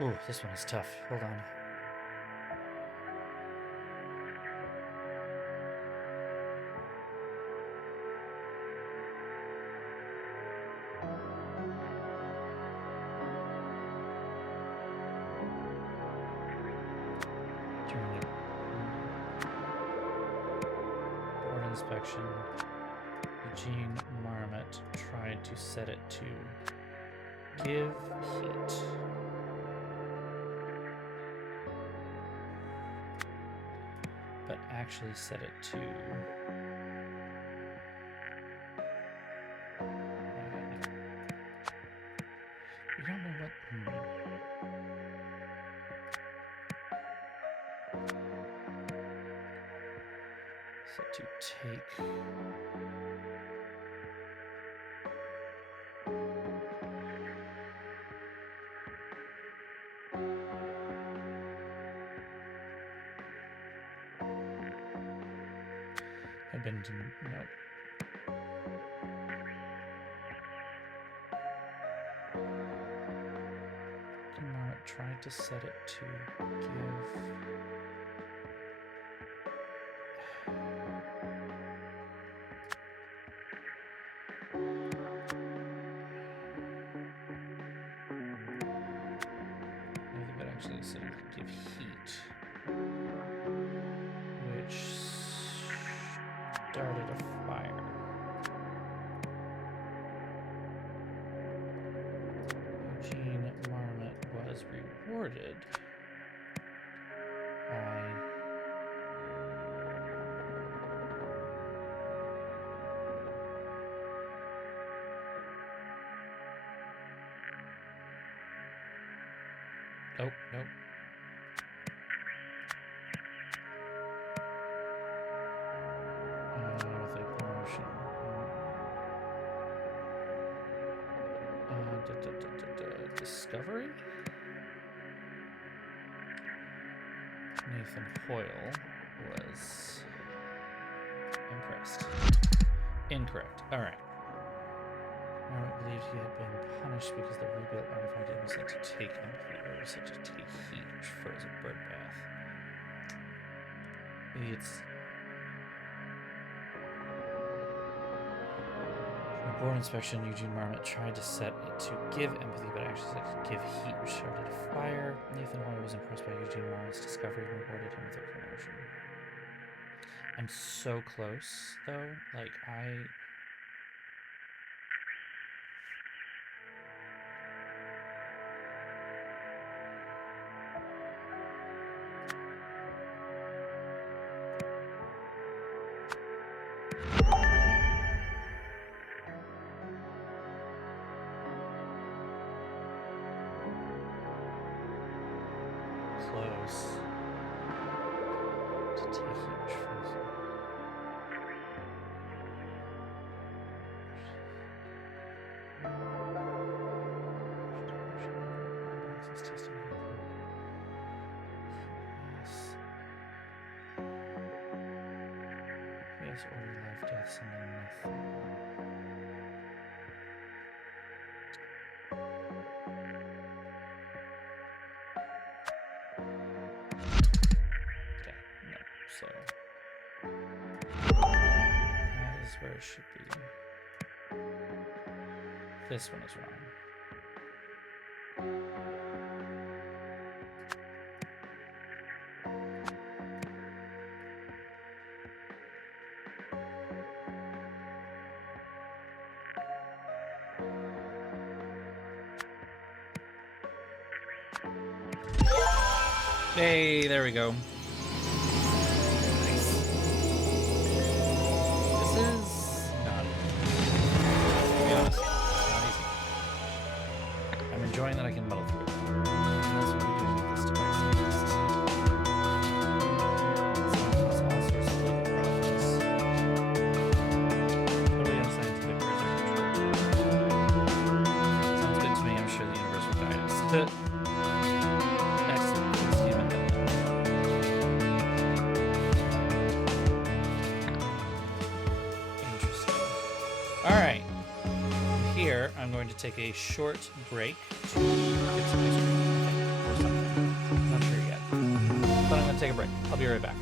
Ooh, this one is tough. Hold on. During a board inspection, Eugene Marmot tried to set it to give heat. But actually set it to we don't know what set to take had been to no. Marmot tried to set it to give but actually set it to give heat, which started a fire. Eugene Marmot was rewarded by oh, nope. With a promotion. Discovery? Nathan Hoyle was impressed. Incorrect. All right. Marmot believed he had been punished because the rebuilt artifact was sent to take empathy, or was sent to take heat, which froze a bird bath. Maybe it's in a board inspection. Eugene Marmot tried to set it to give empathy, but actually set it to give heat, which started a fire. Nathan Hoyle was impressed by Eugene Marmot's discovery and rewarded him with a promotion. I'm so close, though. Like, close to take huge frozen. Yes, order life, death, and then nothing. Okay, no, so that is where it should be. This one is wrong. Hey, there we go. Nice. This is not easy. To be honest, it's not easy. I'm enjoying that I can muddle through it. That's what we do with this device. going to take a short break to get some ice cream, I think, or something. Not sure yet. But I'm going to take a break. I'll be right back.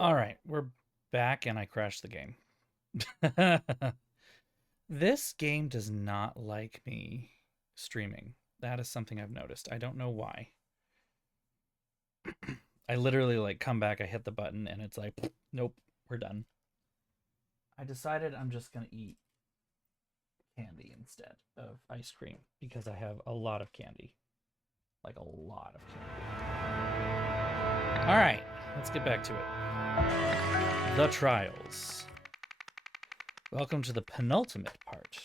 All right, we're back and I crashed the game. This game does not like me streaming. That is something I've noticed. I don't know why. I literally like come back, I hit the button, and it's like, nope, we're done. I decided I'm just gonna eat candy instead of ice cream because I have a lot of candy. Like a lot of candy. All right, let's get back to it. The trials. Welcome to the penultimate part.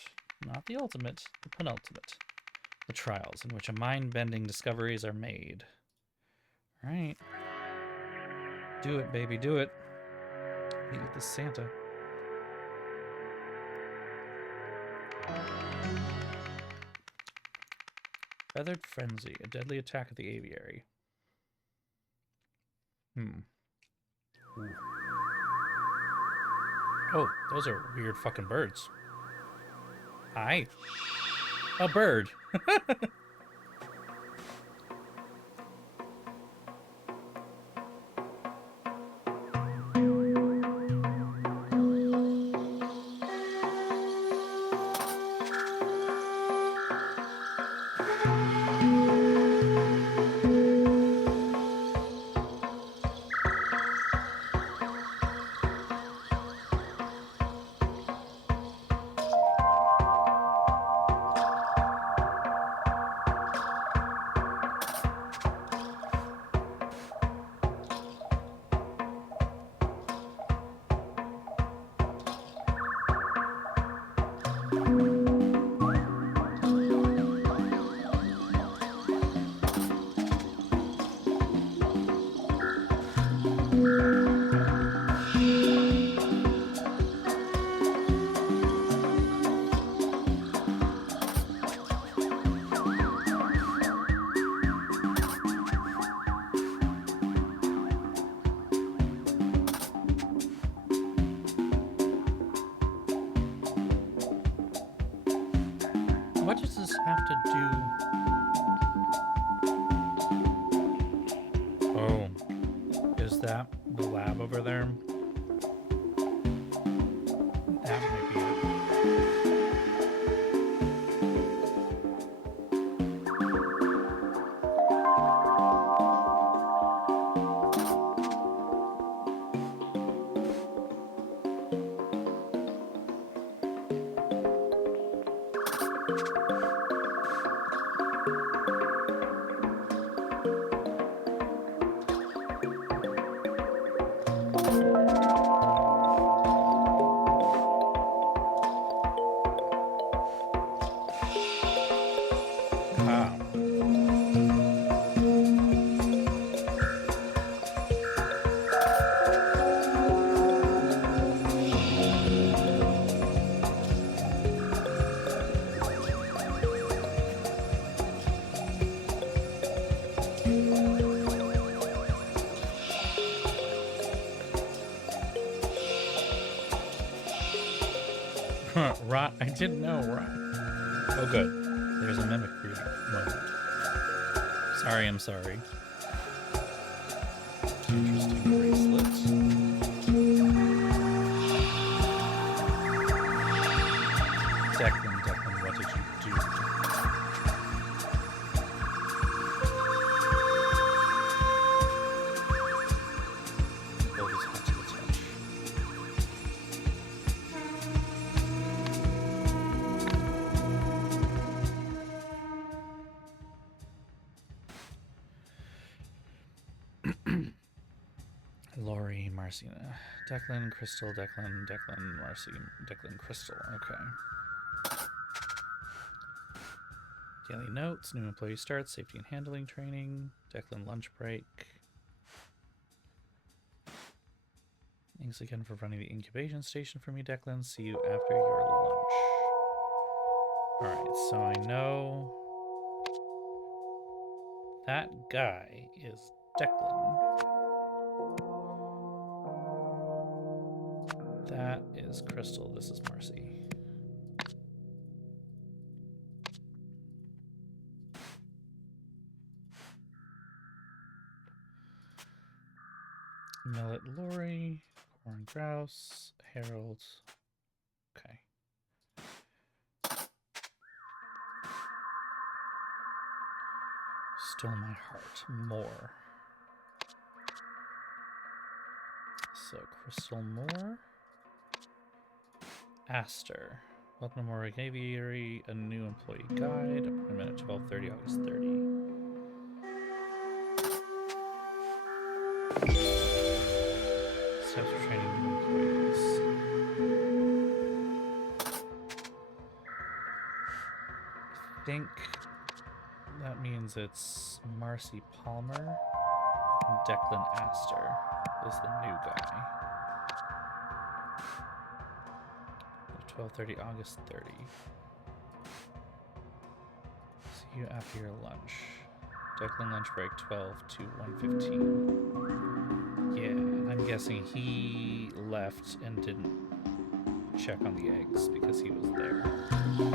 Not the ultimate, the penultimate. The trials in which a mind-bending discoveries are made. All right. Do it, baby, do it. Meet with the Santa. Feathered Frenzy, a deadly attack of the aviary. Ooh. Oh, those are weird fucking birds. Hi. A bird. What does this have to do? Oh, is that the lab over there? That might be Ah. Rot. I didn't know. Rot. Oh, good. There's a mimic breeding moment. Sorry, I'm sorry. Interesting bracelets. Declan, what did you do? Gold is hot to the touch. Lori, Marcina. Declan, Crystal, Declan, Marcy, Declan, Crystal. Okay. Daily notes, new employee starts, safety and handling training, Declan lunch break. Thanks again for running the incubation station for me, Declan. See you after your lunch. Alright, so I know that guy is Declan. That is Crystal. This is Marcy. Millet, Lori. grouse, herald. Okay. Stole my heart. More. So, Crystal Moore. Aster. Welcome to Moore Aviary, a new employee guide. Appointment at 12:30, August 30. Steps for training new employees. I think that means it's Marcy Palmer and Declan Aster is the new guy. 12:30, August 30. See you after your lunch. Declan lunch break 12 to 1:15. Yeah, I'm guessing he left and didn't check on the eggs because he was there. Okay.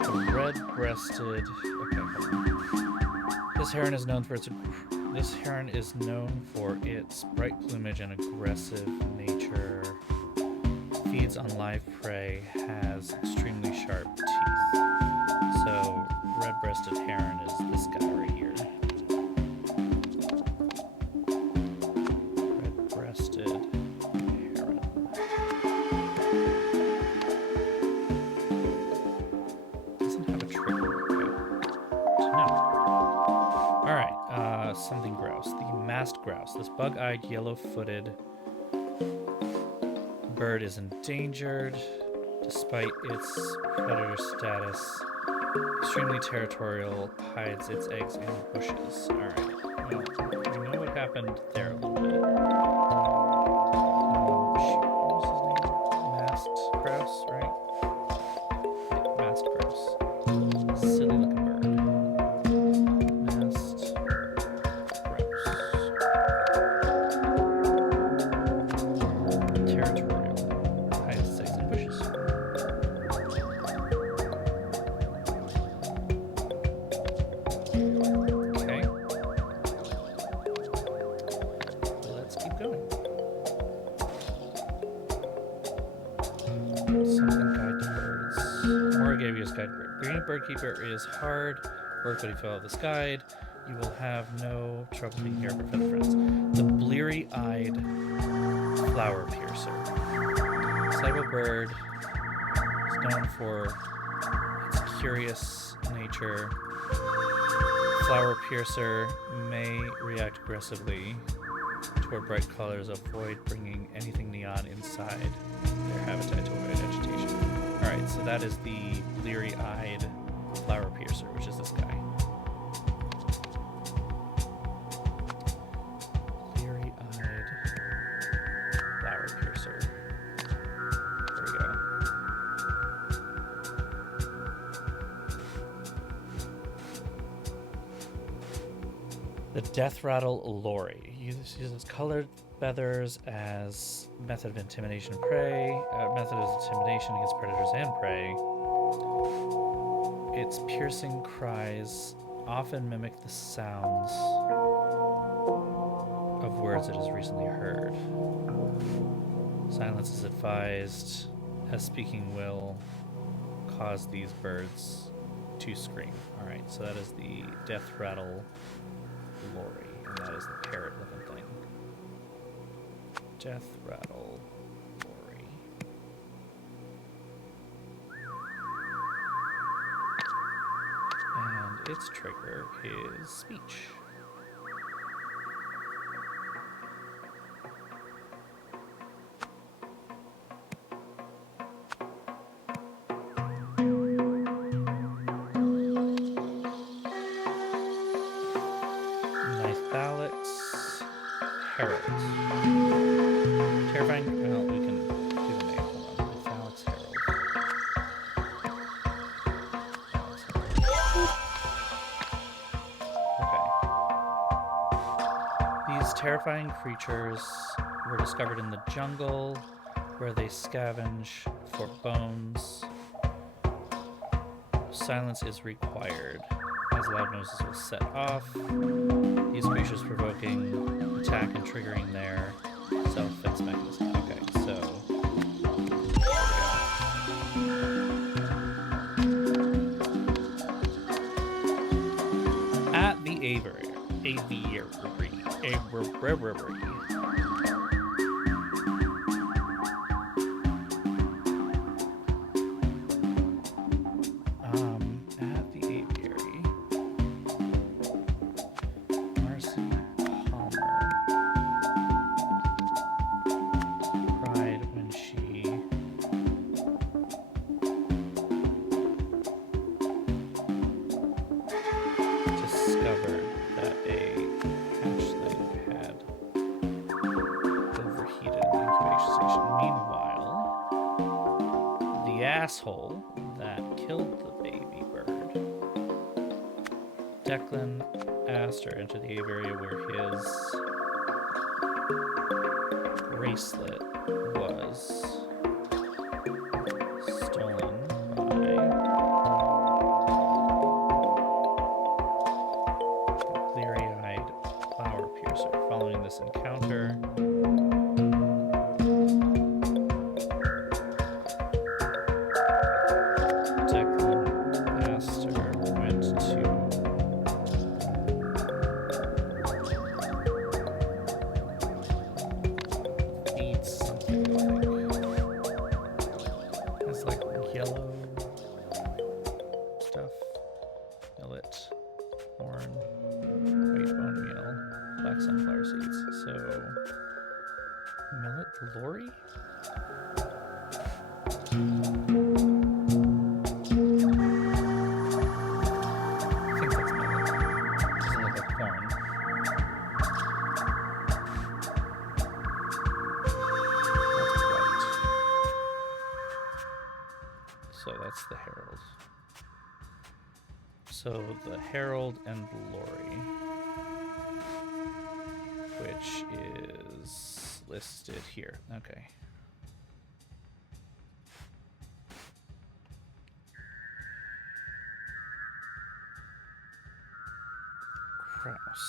The red-breasted. Okay, hold on. This heron is known for its bright plumage and aggressive nature. Feeds on live prey, has extremely sharp teeth. So, red-breasted heron is this guy right here. Red-breasted heron. Doesn't have a trigger. Okay. No. Alright, something grouse. The masked grouse. This bug-eyed, yellow-footed bird is endangered despite its predator status. Extremely territorial, hides its eggs in bushes. Alright, well, we know what happened there a little bit. Shoot, what was his name? Masked grouse, right? Yeah, masked grouse. Silly looking bird. Masked grouse. Territorial. Hides its eggs in bushes. Okay. Let's keep going. Something guide to birds. Moragavia's guide to bird. Being a bird keeper is hard work, but if you follow this guide, you will have no trouble taking care of your feather friends. The bleary-eyed flower piercer. Sable bird is known for its curious nature. Flower piercer may react aggressively toward bright colors. Avoid bringing anything neon inside their habitat to avoid agitation. Alright, so that is the bleary-eyed flower piercer, which is this guy. Bleary-eyed flower piercer. There we go. The death rattle Lori uses colored feathers as method of intimidation and prey. Method of intimidation against predators and prey. Its piercing cries often mimic the sounds of words it has recently heard. Silence is advised, as speaking will cause these birds to scream. Alright, so that is the death rattle Lori, and that is the parrot looking thing. Death rattle Lori. And its trigger is speech. Herald. Terrifying. Well, we can do the name. Hold on. Alex Herald. Alex Herald. Okay. These terrifying creatures were discovered in the jungle, where they scavenge for bones, silence is required, as loud noises will set off these creatures, provoking attack and triggering their self-defense mechanism. Okay, so at the aviary. At the aviary, Marcy Palmer cried when she discovered that a hatchling had overheated the incubation station. Meanwhile, the asshole that killed the baby bird, Declan asked her into the aviary where his bracelet was stolen by the bleary-eyed flower piercer. Following this encounter, Declan asked her went to feed something, I think. It's like yellow stuff. Millet, corn, white bone meal, black sunflower seeds. So, millet glory? I think that's millet. Doesn't look like corn. That's white. So that's the herald. So the herald and Lori, which is listed here. Okay. Kraus.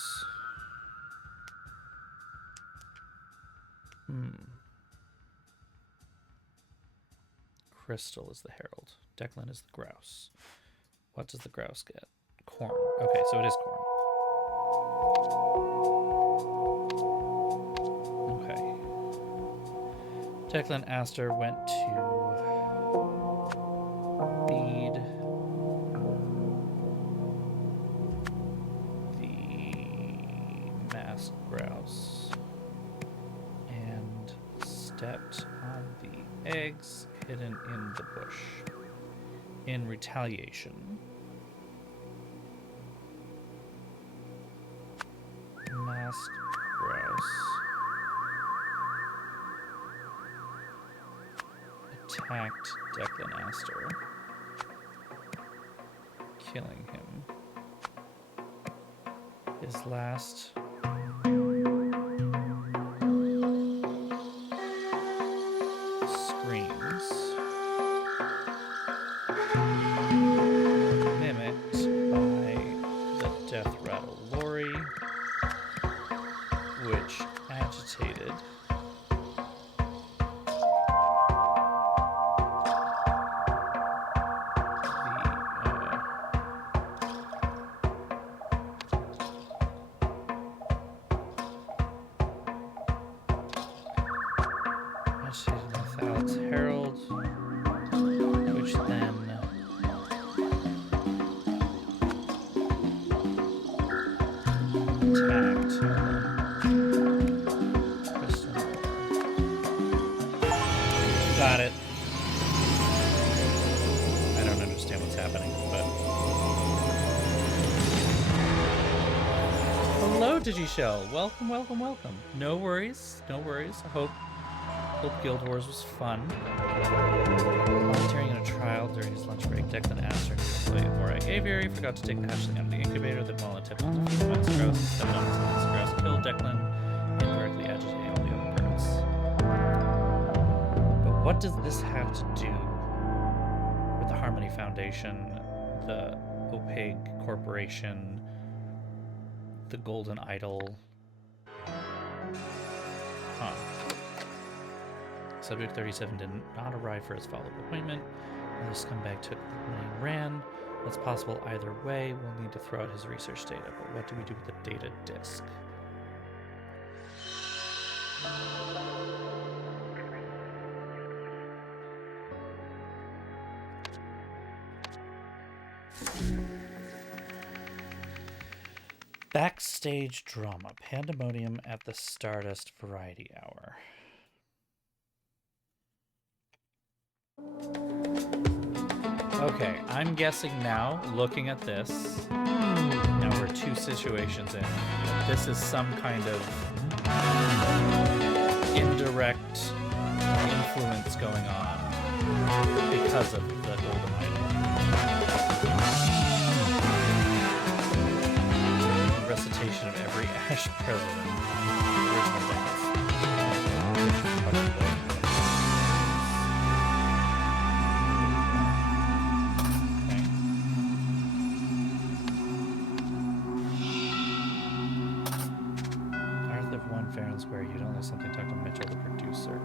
Crystal is the herald. Declan is the grouse. What does the grouse get? Corn. Okay, so it is corn. Okay. Declan Astor went to feed the masked grouse and stepped on the eggs hidden in the bush. In retaliation, masked grouse attacked Declan Astor, killing him. His last screams mimicked by the death rattle Lori, which agitated Alex Herald, which then attacked Crystal Moore. Got it. I don't understand what's happening, but hello, Digishell. Welcome, welcome, welcome. No worries, no worries. Hope Guild Wars was fun. Volunteering in a trial during his lunch break, Declan asked her to play more aviary, forgot to take the hatchling out of the incubator, then while attempting to defeat the mouse grouse, stepped on the mouse grouse, killed Declan, incorrectly agitating all the other birds. But what does this have to do with the Harmony Foundation, the opaque corporation, the golden idol. Huh. Subject 37 did not arrive for his follow-up appointment. Another scumbag took the money and ran. It's possible either way. We'll need to throw out his research data, but what do we do with the data disk? Backstage drama. Pandemonium at the Stardust Variety Hour. Okay, I'm guessing now, looking at this, now we're 2 situations in. This is some kind of indirect influence going on because of the Golden Idol. Recitation of every Ash president. Original dance. Fair and square, you don't know something. Talk to Mitchell, the producer.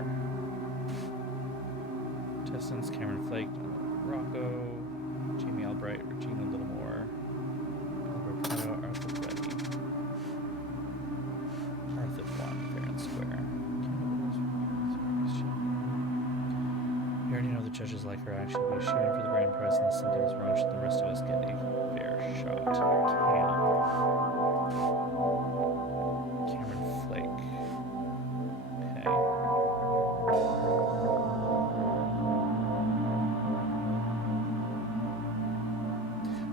Tessence, Cameron Flake, Rocco, Jamie Albright, Regina Littlemore, Albert Prado, Arthur Reddy. Arthur 1, fair and square. You already know the judges like her action. We're shooting for the grand prize unless something is wrong. Should the rest of us get a fair shot? Cameron Flake. Okay.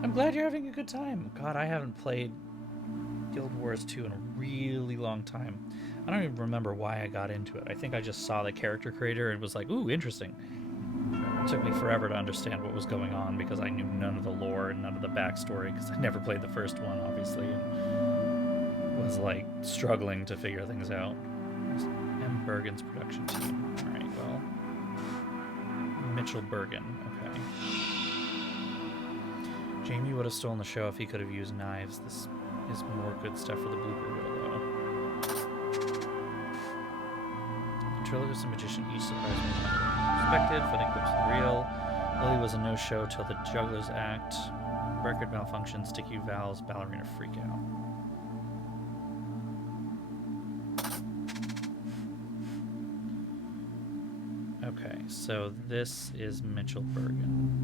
I'm glad you're having a good time. God, I haven't played Guild Wars 2 in a really long time. I don't even remember why I got into it. I think I just saw the character creator and was like, ooh, interesting. It took me forever to understand what was going on because I knew none of the lore and none of the backstory because I never played the first one, obviously, and was like struggling to figure things out. M. Bergen's production team. All right, well, Mitchell Bergen. Okay. Jamie would have stolen the show if he could have used knives. This is more good stuff for the blooper reel, though. Ventriloquist and magician each surprised me more than expected. Funny clips of the reel. Lily was a no-show till the Jugglers act. Record malfunction, sticky valves, ballerina freakout. Okay, so this is Mitchell Bergen.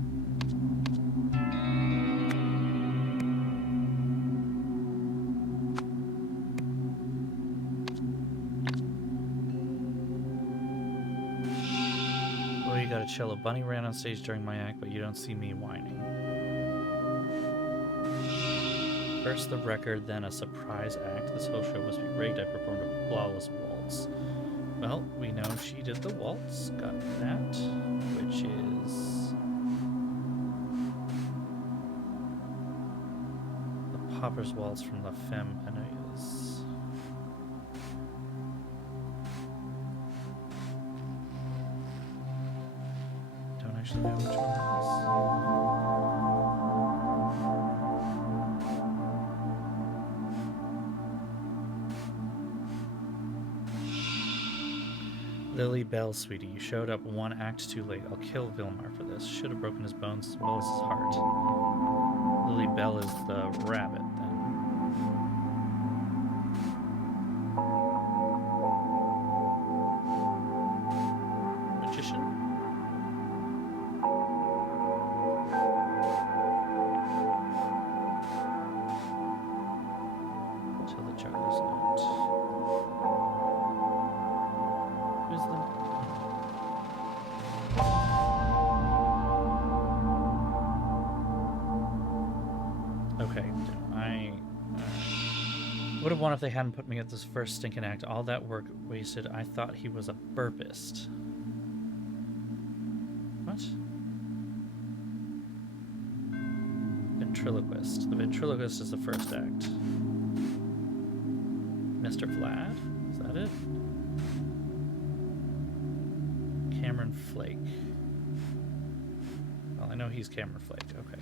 Oh, you got a cello. Bunny ran on stage during my act, but you don't see me whining. First the record, then a surprise act. This whole show must be rigged. I performed a flawless waltz. Well, we know she did the waltz. Got that. Which is the Popper's Waltz from La Femme Annoyeuse. Don't actually know which one that is. Lily Bell, sweetie, you showed up 1 act too late. I'll kill Vilmar for this. Should have broken his bones as well as his heart. Lily Bell is the rabbit, then. Magician? Till the Juggler's Note. Who's the... Okay, I would have won if they hadn't put me at this first stinking act. All that work wasted. I thought he was a burpist. What? Ventriloquist. The ventriloquist is the first act. Mr. Vlad? Is that it? Cameron Flake. Well, I know he's Cameron Flake. Okay.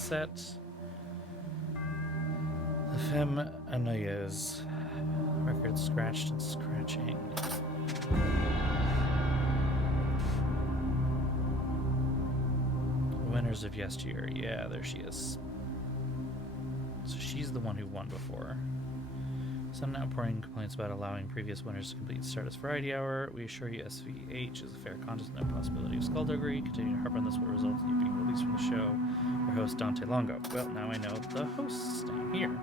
set. The Femme Annoyeuse. Record scratched and scratching. Winners of yesteryear. Yeah, there she is. So she's the one who won before. Some outpouring complaints about allowing previous winners to complete Stardust Variety Hour. We assure you SVH is a fair contest, no possibility of skullduggery. Continue to harp on this will result in you being released from the show. Your host, Dante Longo. Well, now I know the host's name here.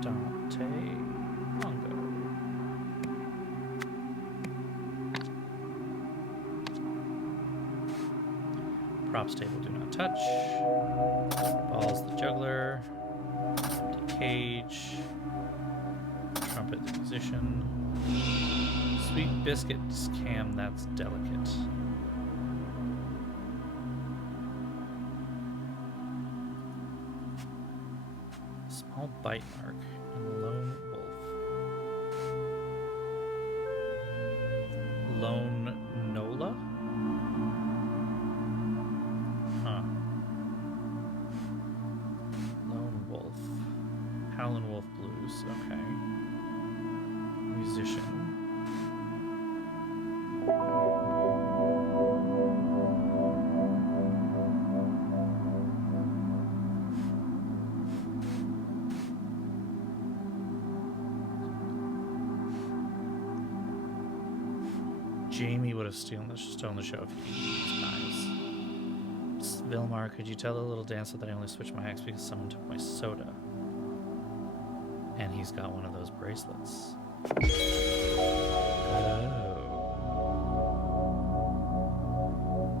Dante Longo. Props table do not touch. Balls the juggler. Empty cage. Trumpet the musician. Sweet biscuits, Cam, that's delicate. Small bite mark and a lone wolf. Lone Nola? Huh. Lone wolf. Howlin' Wolf Blues, okay. Musician. Jamie would have stolen the show if he used knives. Vilmar, could you tell the little dancer that I only switched my axe because someone took my soda? And he's got one of those bracelets. Oh.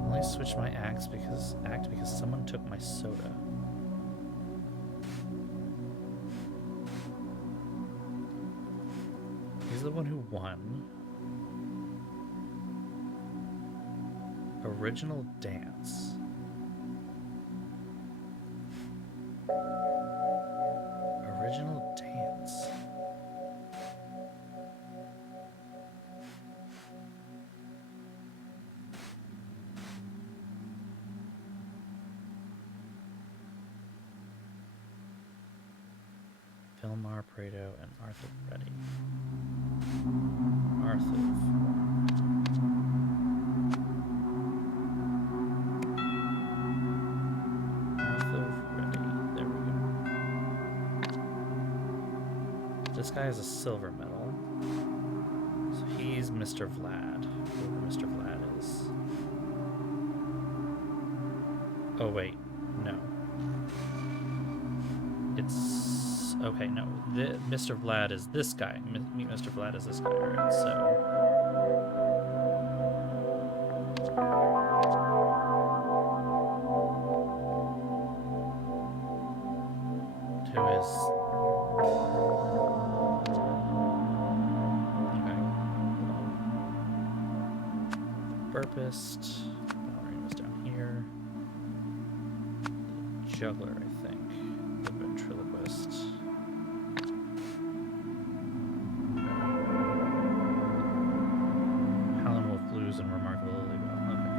Only switched my axe because someone took my soda. He's the one who won. Original dance. Original dance. Vilmar, Prado, and Arthur Reddy. There we go. This guy is a silver medal. So he's Mr. Vlad. Whoever Mr. Vlad is. Oh, wait. No. It's... okay, no. Mr. Vlad is this guy. Meet Mr. Vlad is this guy. Alright, so... who is... okay. Burpist. Ballerina's down here. The juggler, I think. The ventriloquist. Howlin' Wolf Blues and Remarkable Lily Bell. Okay.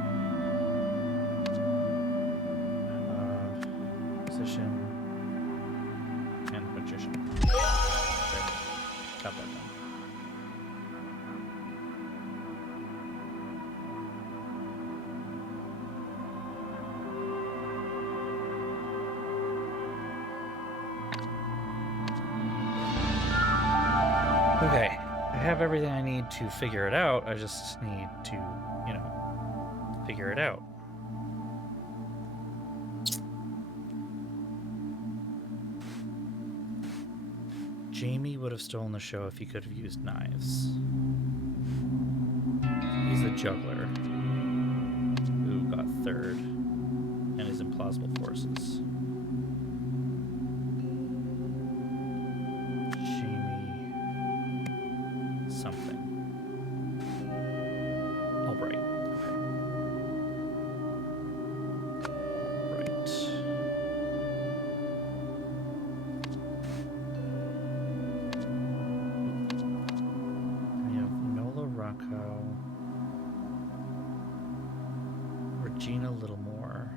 Musician. And magician. There. Got that done. Okay, I have everything I need to figure it out. I just need to, you know, figure it out. Jamie would have stolen the show if he could have used knives. He's the juggler who got third and his implausible forces. Jamie something. Albright. Okay. Right. Rocco, Regina Littlemore,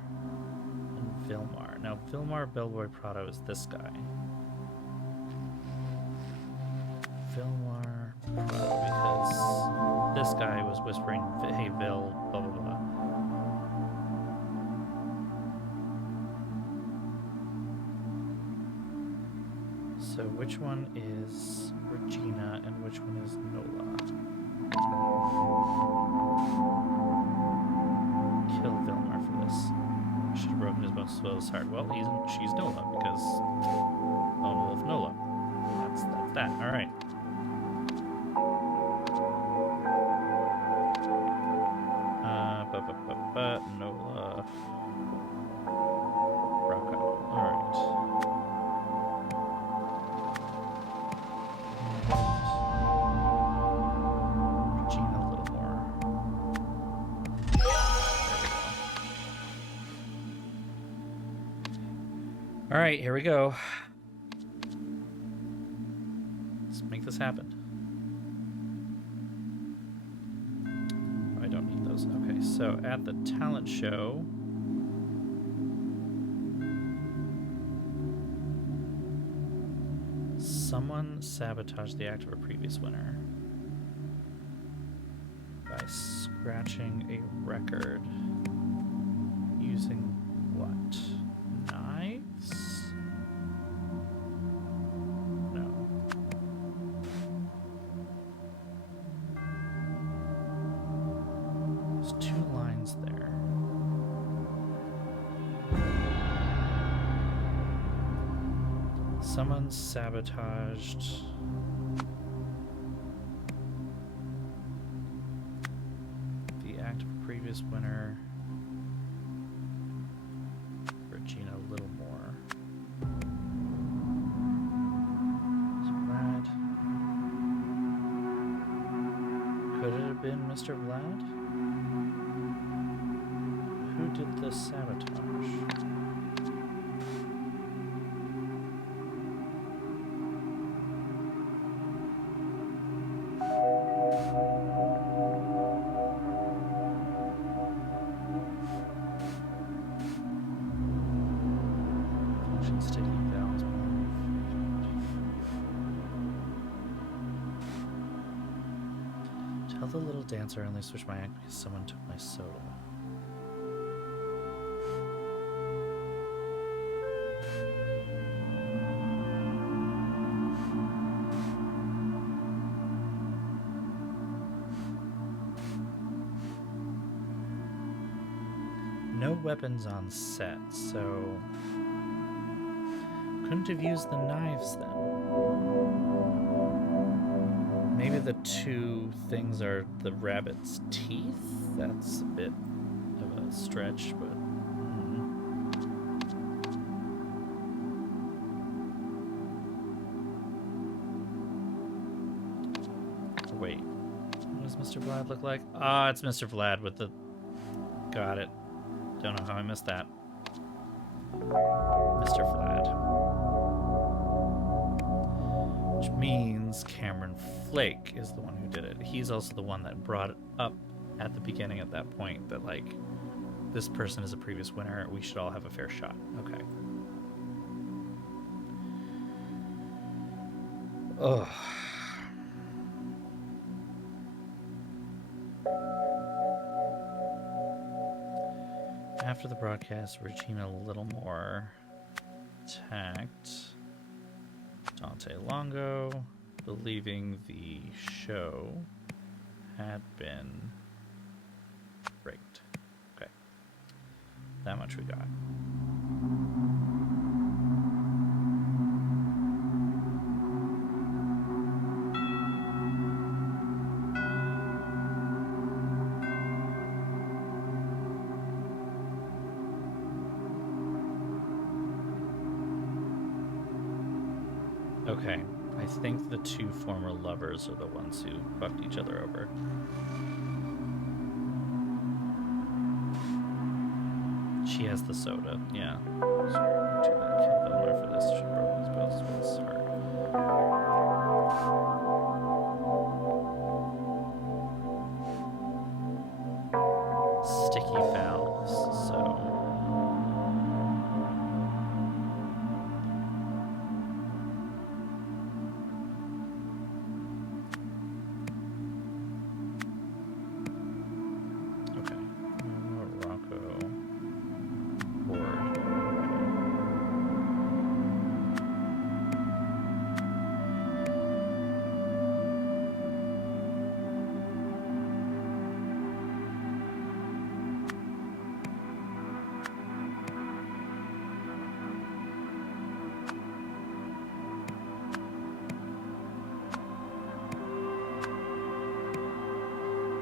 Vilmar Bellboy Prado is this guy. Vilmar Prado, because this guy was whispering, hey, Vil, blah, blah, blah. So which one is Regina and which one is Nola? Kill Vilmar for this. Should have broken his most swell's heart. Well, she's Nola because Lone Wolf Nola. That's that. All right. Nola. Rocco. All right. Regina a little more. All right, here we go. Let's make this happen. Oh, I don't need those. Okay, so at the talent show, someone sabotaged the act of a previous winner by scratching a record using what? Knives? No. There's 2 lines there. Someone sabotaged the act of a previous winner. Regina a little more. So Vlad. Could it have been Mr. Vlad? Who did the sabotage? Tell the little dancer I only switched my act because someone took my soda. No weapons on set, so couldn't have used the knives then. Maybe the 2 things are the rabbit's teeth? That's a bit of a stretch, but... Wait. What does Mr. Vlad look like? Ah, it's Mr. Vlad with the... Got it. Don't know how I missed that. Mr. Vlad. Which means Cameron Flake is the one who did it. He's also the one that brought it up at the beginning at that point that, like, this person is a previous winner. We should all have a fair shot. Okay. Ugh. After the broadcast, Regina a little more attacked Dante Longo, believing the show had been rigged. Okay. That much we got. Okay, I think the 2 former lovers are the ones who fucked each other over. She has the soda, yeah. So, kill Vilmar for this. She broke his heart. Sticky valves, so...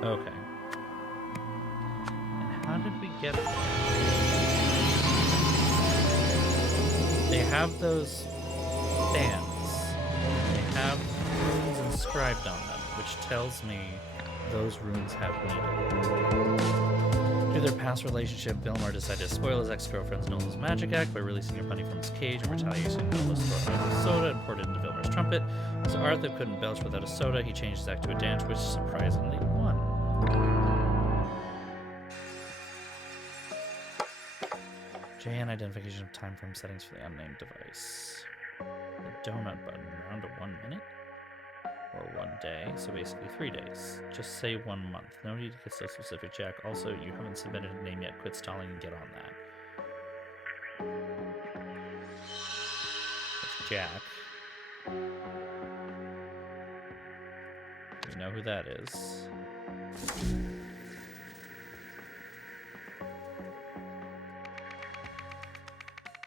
Okay. And how did we get there? They have those bands. They have runes inscribed on them, which tells me those runes have meaning. Through their past relationship, Vilmar decided to spoil his ex-girlfriend's Nola's magic act by releasing her bunny from his cage. In retaliation, Nola stole Arthur's soda and poured it into Vilmar's trumpet. So Arthur couldn't belch without a soda. He changed his act to a dance, which surprisingly won. JN identification of time frame settings for the unnamed device. The donut button, around to 1 minute? Or 1 day, so basically 3 days. Just say 1 month. No need to get so specific, Jack. Also, you haven't submitted a name yet. Quit stalling and get on that. It's Jack. We know who that is.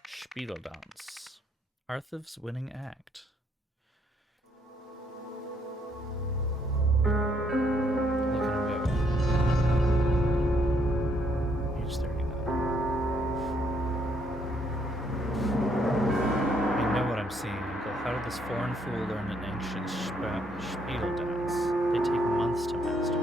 Spiegeldance. Arthur's winning act. Look at him go. Page 39. I know what I'm seeing, Uncle. How did this foreign fool learn an ancient Spiegeldance? They take months to master.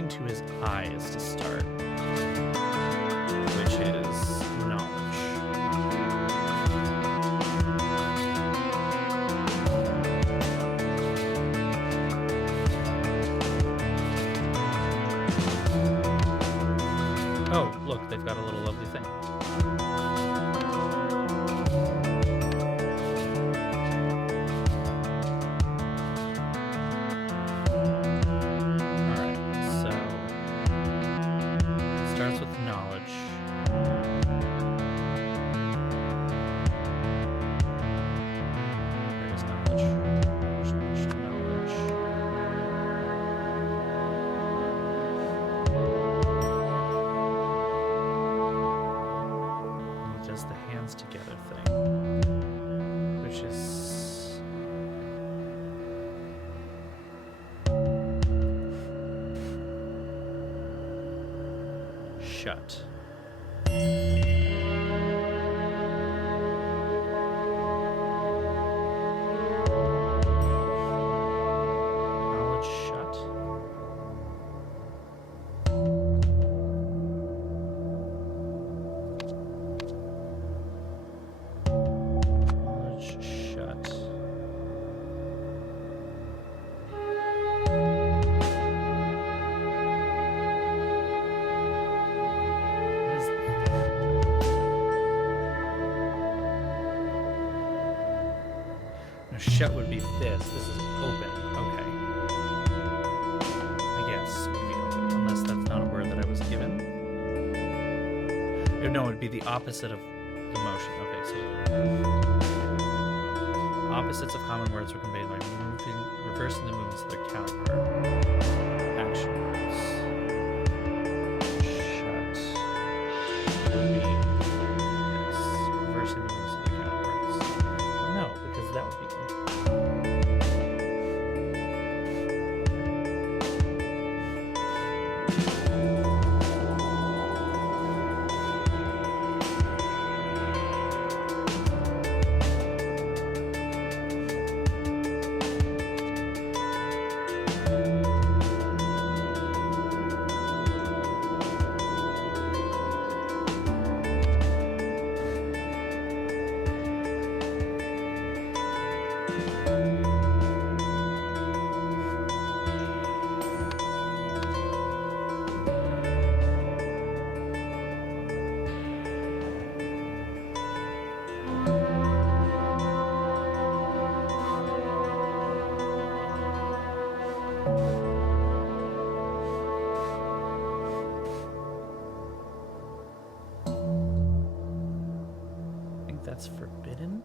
To his eyes to start, which is knowledge. Oh, look, they've got a little lovely thing. Together thing, which is shut. Shut would be this. This is open. Okay. I guess would be open, unless that's not a word that I was given. No, it would be the opposite of the motion. Okay, so Opposites of common words were conveyed by reversing the movements of their counterpart. Action words. Shut. Read. This. Reversing the movements of their counterparts. No, because that would be good. That's forbidden.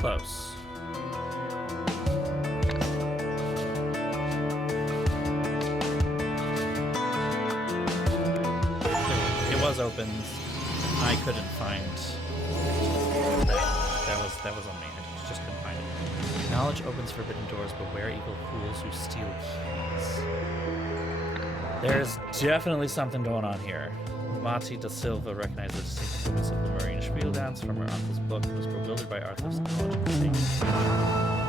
Close. It was open. I couldn't find that was on me. I just couldn't find it. Knowledge opens forbidden doors, beware evil fools who steal keys. There's definitely something going on here. Mati da Silva recognized the distinct movements of the Marine Spiel dance from her uncle's book and was bewildered by Arthur's knowledge of the thing.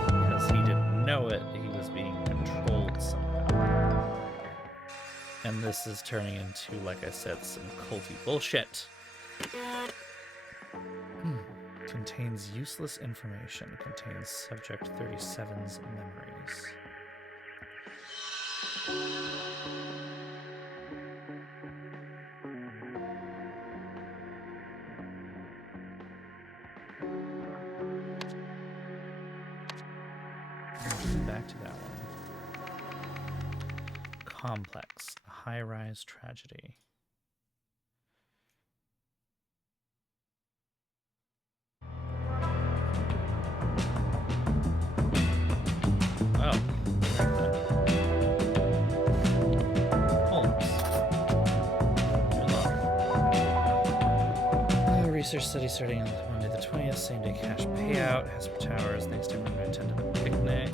Because he didn't know it, he was being controlled somehow. And this is turning into, like I said, some culty bullshit. Contains useless information. Contains Subject 37's memories. Back to that one. Complex, a high-rise tragedy. Oh, Holmes. Good luck. research study starting on Monday the 20th. Same day cash payout. Hasper Towers. Thanks to everyone who attended the picnic.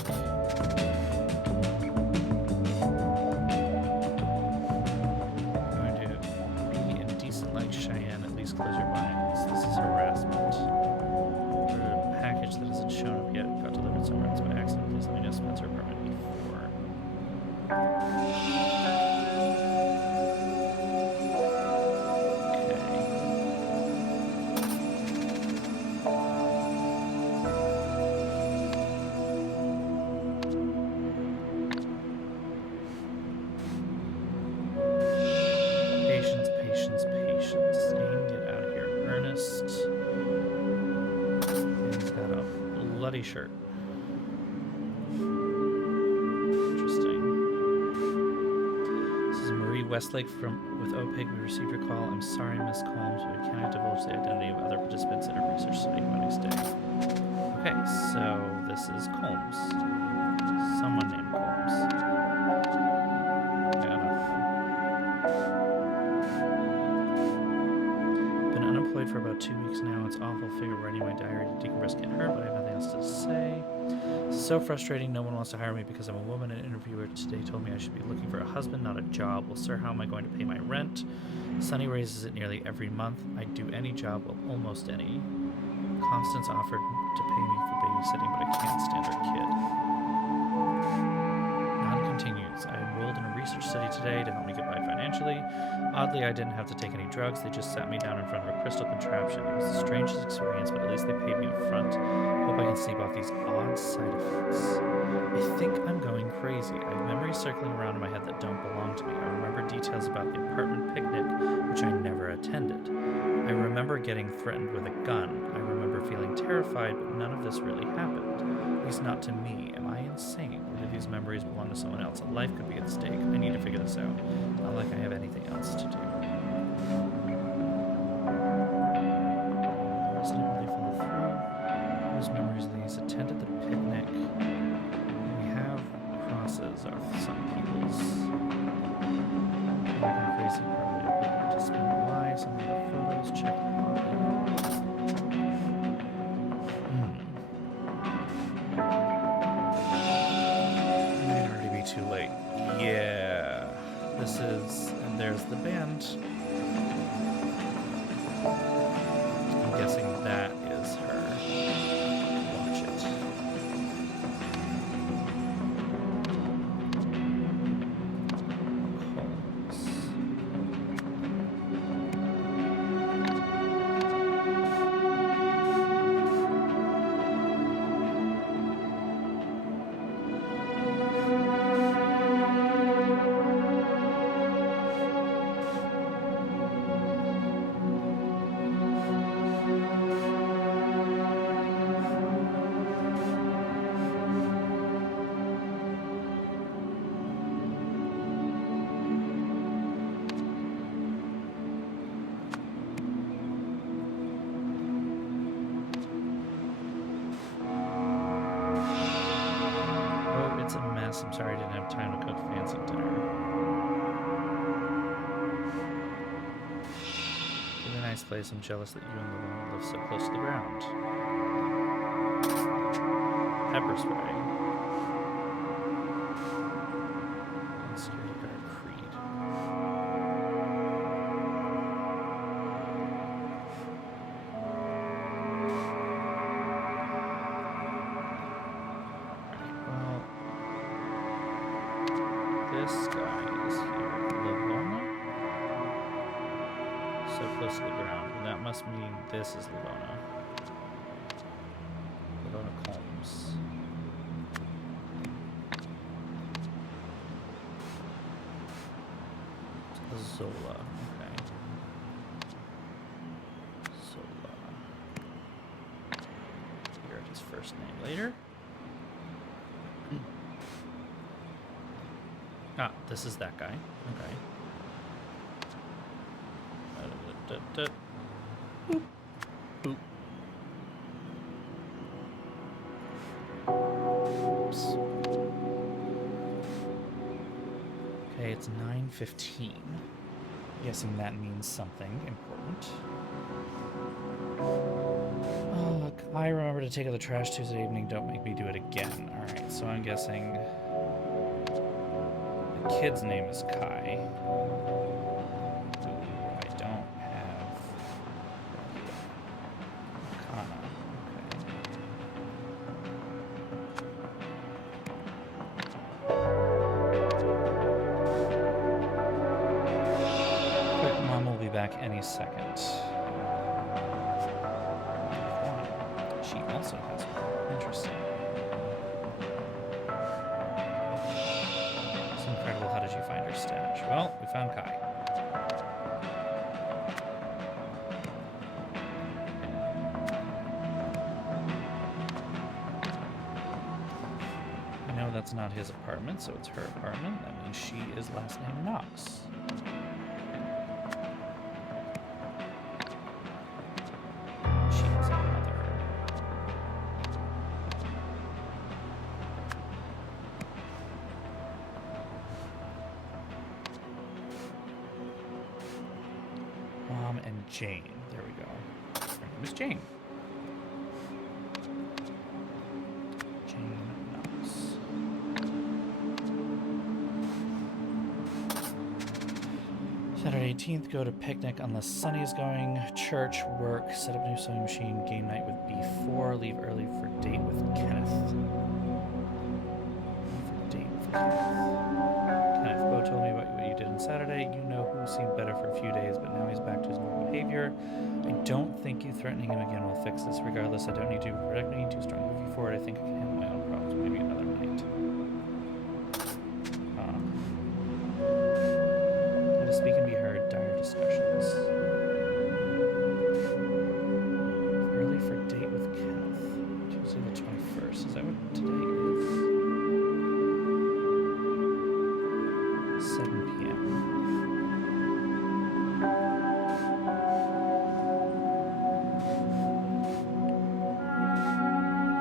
Going to be indecent like Cheyenne. At least close your minds. This is harassment. For a package that hasn't shown up yet. Got delivered somewhere else by accident. Please let me know Spencer apartment before. Shirt. Interesting. This is Marie Westlake with OPIG. We received your call. I'm sorry, Miss Combs, but we cannot divulge the identity of other participants in a research study by next day. Okay, so this is Combs. Someone named Combs. Been unemployed for about 2 weeks now. It's awful. Figure writing my diary to decompress can't hurt, but I have nothing else to say. It's so frustrating. No one wants to hire me because I'm a woman. An interviewer today told me I should be looking for a husband, not a job. Well, sir, how am I going to pay my rent? Sunny raises it nearly every month. I'd do any job, well, almost any. Constance offered to pay me for babysitting, but I can't stand her kid. Continues. I enrolled in a research study today to help me get by financially. Oddly, I didn't have to take any drugs. They just sat me down in front of a crystal contraption. It was the strangest experience, but at least they paid me up front. Hope I can sleep off these odd side effects. I think I'm going crazy. I have memories circling around in my head that don't belong to me. I remember details about the apartment picnic, which I never attended. I remember getting threatened with a gun. I remember feeling terrified, but none of this really happened. At least not to me. Am I insane? Or do these memories belong to someone else? A life could be at stake. I need to figure this out. Not like I have anything else to do. Resident will they follow through? Whose memories of these? Attended the picnic. We have crosses are some people's. I'm crazy, probably a big participant. Why? Some of the photos. Check them out. Too late. Yeah. This is... And there's the band. I'm guessing that is her. Watch it. I'm sorry I didn't have time to cook fancy dinner. It's a nice place. I'm jealous that you and Lillian live so close to the ground. Pepper spray. And security guard Creed. This guy is here. Lavona? So close to the ground. And that must mean this is Lavona. Lavona Combs. Zola. Okay. Zola. Figure out his first name later. Ah, this is that guy. Okay. Boop. Boop. Oops. Okay, it's 9:15. Guessing that means something important. Oh, I remember to take out the trash Tuesday evening. Don't make me do it again. Alright, so I'm guessing the kid's name is Kai. Ooh, I don't have Kana. Okay. Quick, Mom will be back any second. She also has one. Interesting. It's incredible. How did you find her stash? Well, we found Kai. I know that's not his apartment, so it's her apartment. That means she is last name Knox. She has a mother. Mom and Jane. There we go. Her name is Jane. Jane Knox. Saturday 18th, go to picnic unless Sunny is going. Church, work, set up new sewing machine, game night with B4, leave early for date with Kenneth. Kenneth, Bo told me about what you did on Saturday. You know who seemed better for a few days, but now he's back to his normal behavior. I don't think you threatening him again will fix this. Regardless, I don't need to protect me too strong. Moving forward, I think I can handle my own problems. Maybe another night. How to speak and be heard. Dire discussions. Early for date with Kenneth. Tuesday the 21st. Is that what today is? 7 p.m.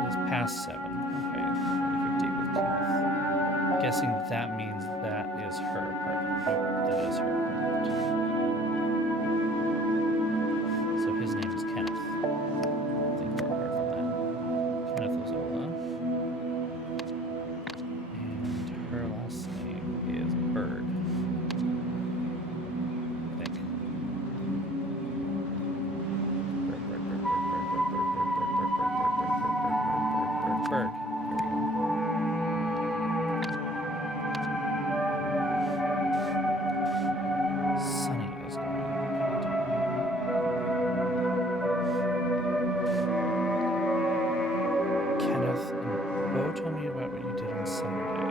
It is past 7. Okay. Ready for date with Kenneth. Guessing that means that is her apartment. Nope, that is her apartment. So his name is Kenneth. I think we're apart from that. Kenneth Lazola. And her last name is Bird. I think. Bird. Sunny is going. Kenneth and Bo told me about what you did on Saturday.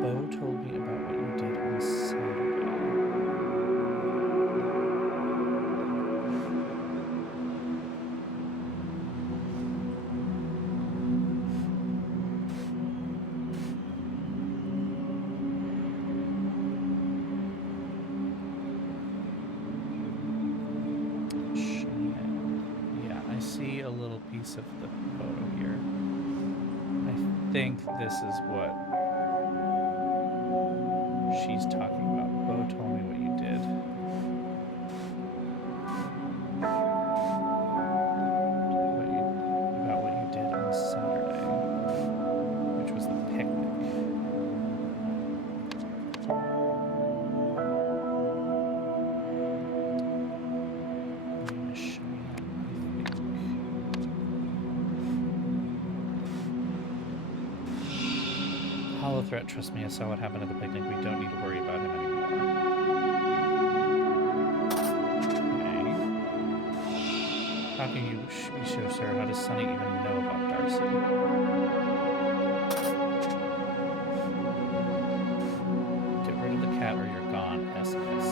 Bo told me about what you did on Saturday. Yeah, I see a little piece of the photo here. I think this is what she's talking about. Bo told me what you did. About what you did on Saturday, which was the picnic. I'm gonna show you, I think. Hollow threat, trust me, I saw what happened at the picnic. We don't need to worry about him anymore. Okay. How can you be sure, sir? How does Sunny even know about Darcy? Get rid of the cat or you're gone, SS.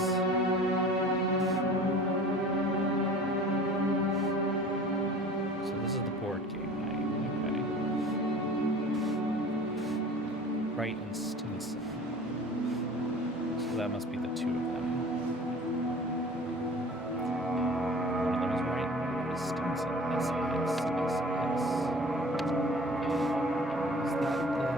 So this is the board game night. Okay. Wright and Stinson. So that must be the two of them. One of them is Wright, one is Stinson. SS. Is that the...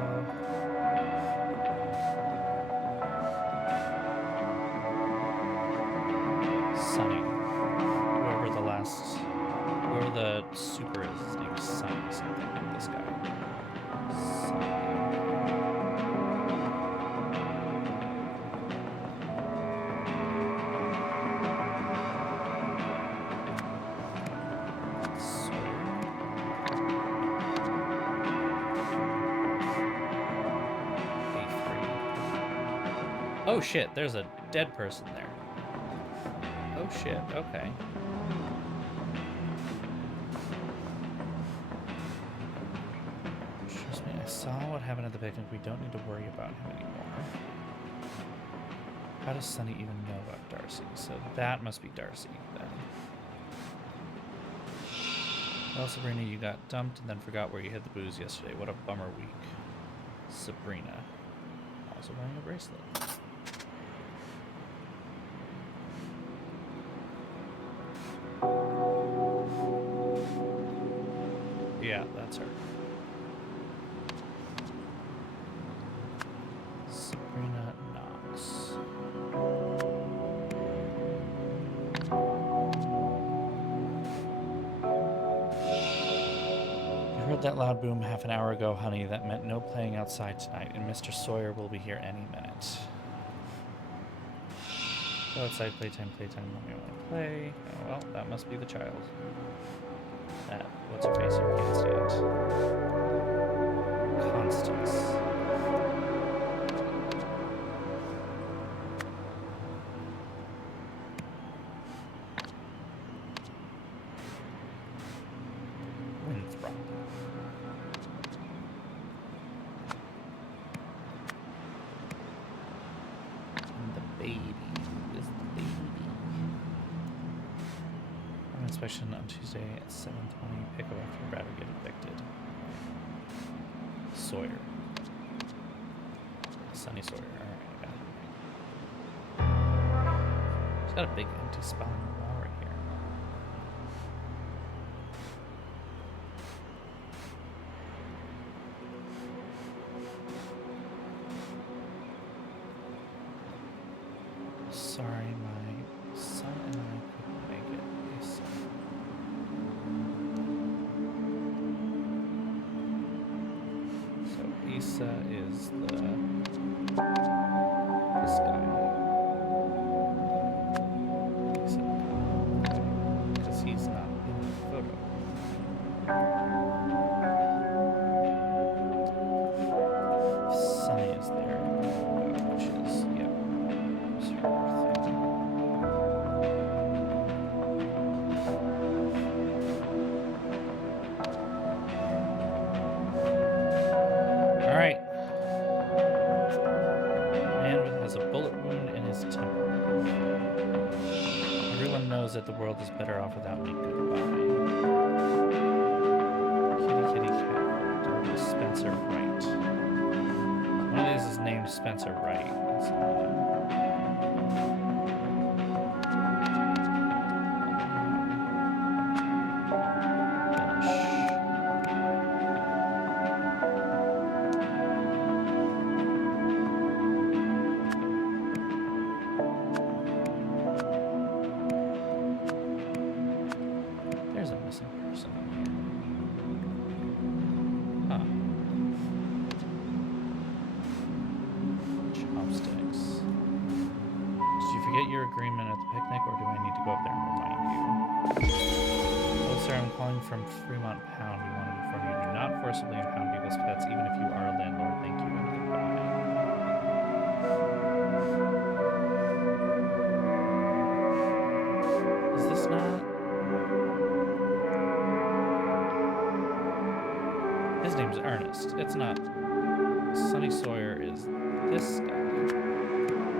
Oh shit, there's a dead person there. Oh shit, okay. Trust me, I saw what happened at the picnic. We don't need to worry about him anymore. How does Sunny even know about Darcy? So that must be Darcy, then. Well, Sabrina, you got dumped and then forgot where you hid the booze yesterday. What a bummer week. Sabrina. Also wearing a bracelet. Yeah, that's her. Sabrina Knox. I heard that loud boom half an hour ago, honey. That meant no playing outside tonight, and Mr. Sawyer will be here any minute. Go outside, playtime, mommy want to play. Oh, well, that must be the child. That, what's her face here, can't stand. Constance. Winthrop. And the baby. Who is the baby? Inspection on Tuesday at 7:20. Pick up after Brad will get evicted. Sawyer. Sunny Sawyer. Alright, I got it. He's got a big empty spot on the wall right here. Sorry, my son and I couldn't make it. Issa is this guy. Issa, because he's not in the photo. Sunny is there, which is, yeah, was her thing. Alright. Man has a bullet wound in his temple. Everyone knows that the world is better off without me. Goodbye. Kitty cat. Dog Spencer Wright. One of these is named Spencer Wright. That's from Fremont Pound. We want to inform you, do not forcibly impound people's pets, even if you are a landlord. Thank you and goodbye. Is this not? His name's Ernest. It's not. Sunny Sawyer is this guy.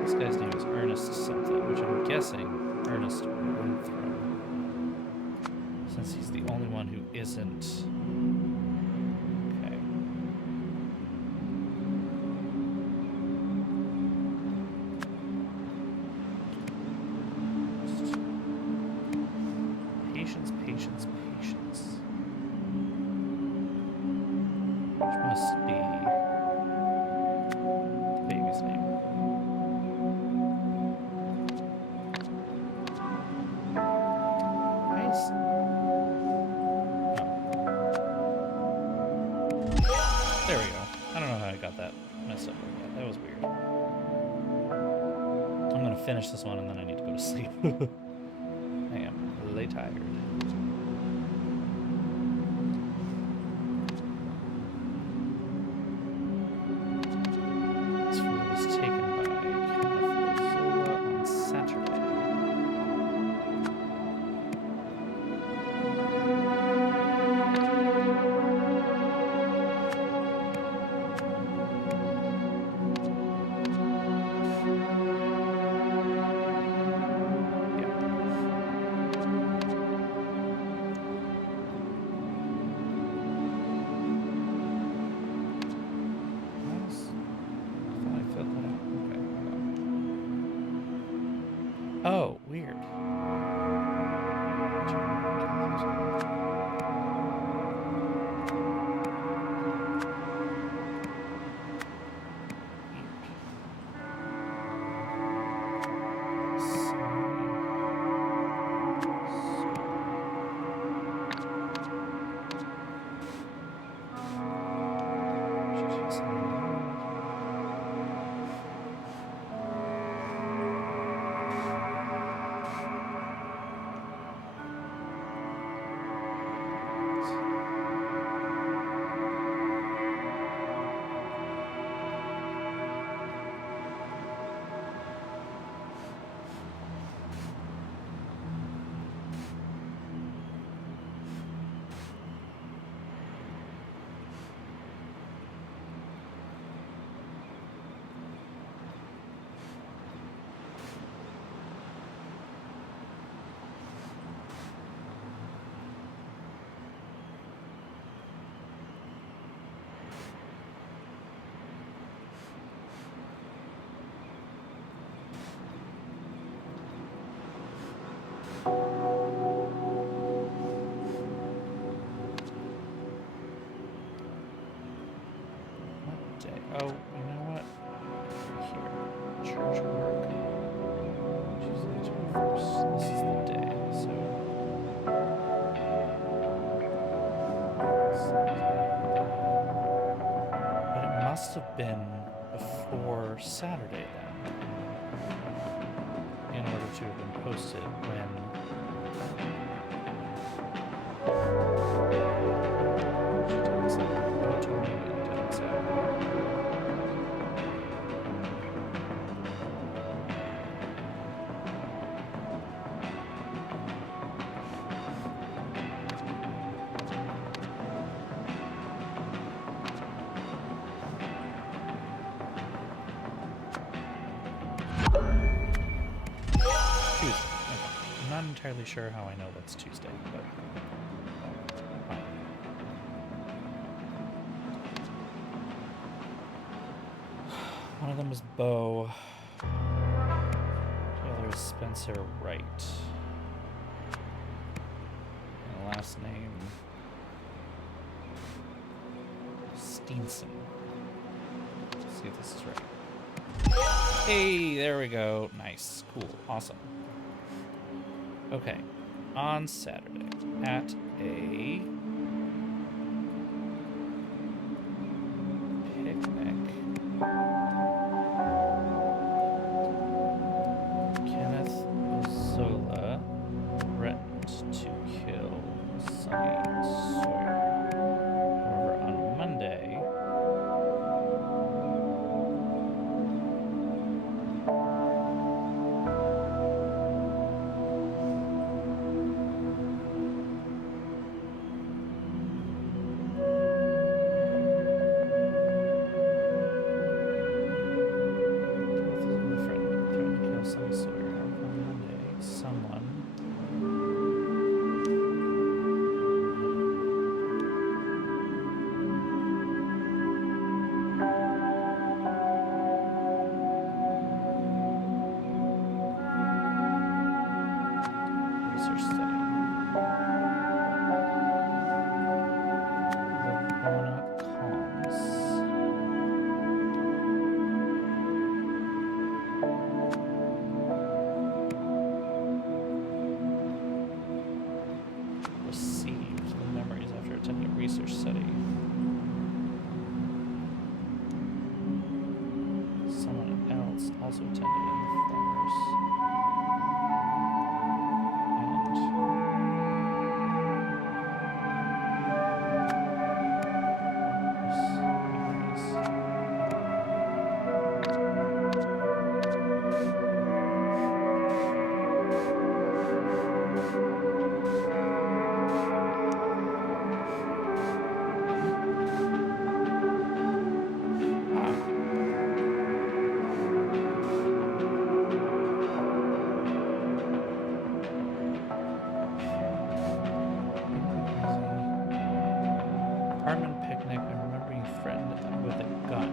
This guy's name is Ernest something, which I'm guessing Ernest Winthrop. Since he's the only one who isn't. Okay. Patience. Which must be the baby's name. There we go. I don't know how I got that messed up like that. That was weird. I'm gonna finish this one and then I need to go to sleep. I am really tired. This food was taken by Kenneth Oh, weird. Oh, you know what? Here. Church work. Tuesday the 21st. This is the day, so. But it must have been before Saturday then, in order to have been posted when. She didn't say. No, told me it did on Saturday. Tuesday. Okay. I'm not entirely sure how I know that's Tuesday, but fine. One of them is Bo. The other is Spencer Wright. And the last name Steenson. Let's see if this is right. Hey, there we go. Nice. Cool. Awesome. Okay. On Saturday at a picnic, Kenneth Ozola threatened to kill Sonny Sawyer. However, on Monday, research study. Lavona Calms. Received the memories after attending a research study. Someone else also attended Informers. Apartment picnic. I remember being threatened with a gun.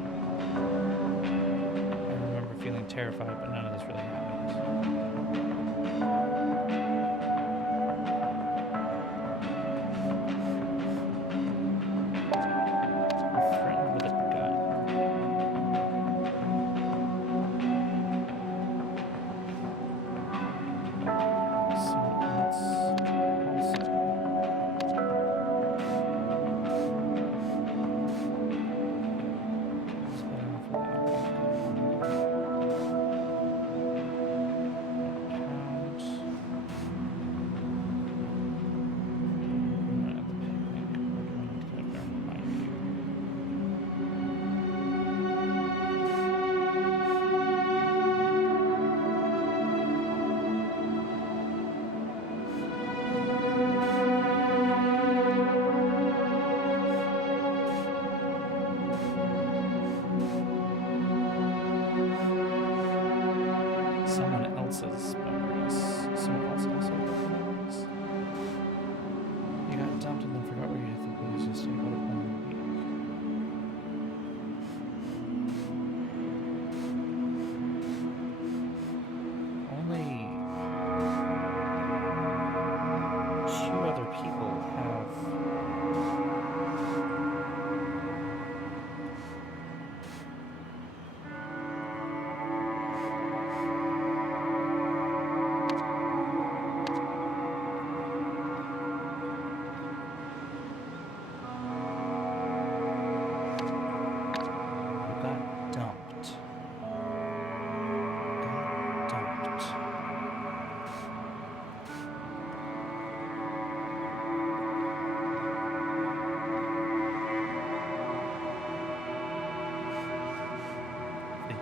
I remember feeling terrified, but none of this really happened. else's memories. Someone else also got memories. You got dumped and then forgot where you had the blues just stay about it 1 week. Only 2 other people have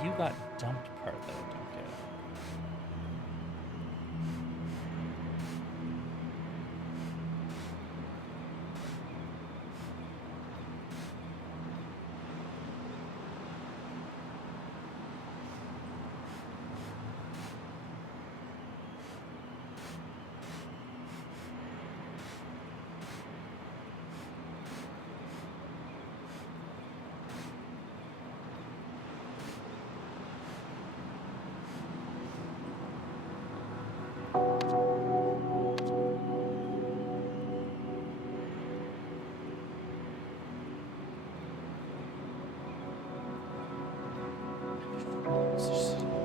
you got dumped part that I don't get.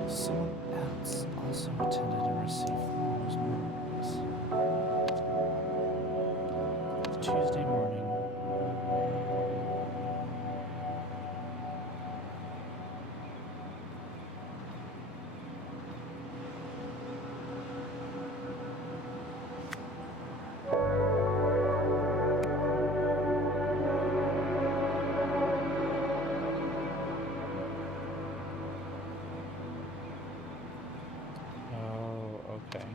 Someone else also attended and received those memories. Tuesday morning. Okay.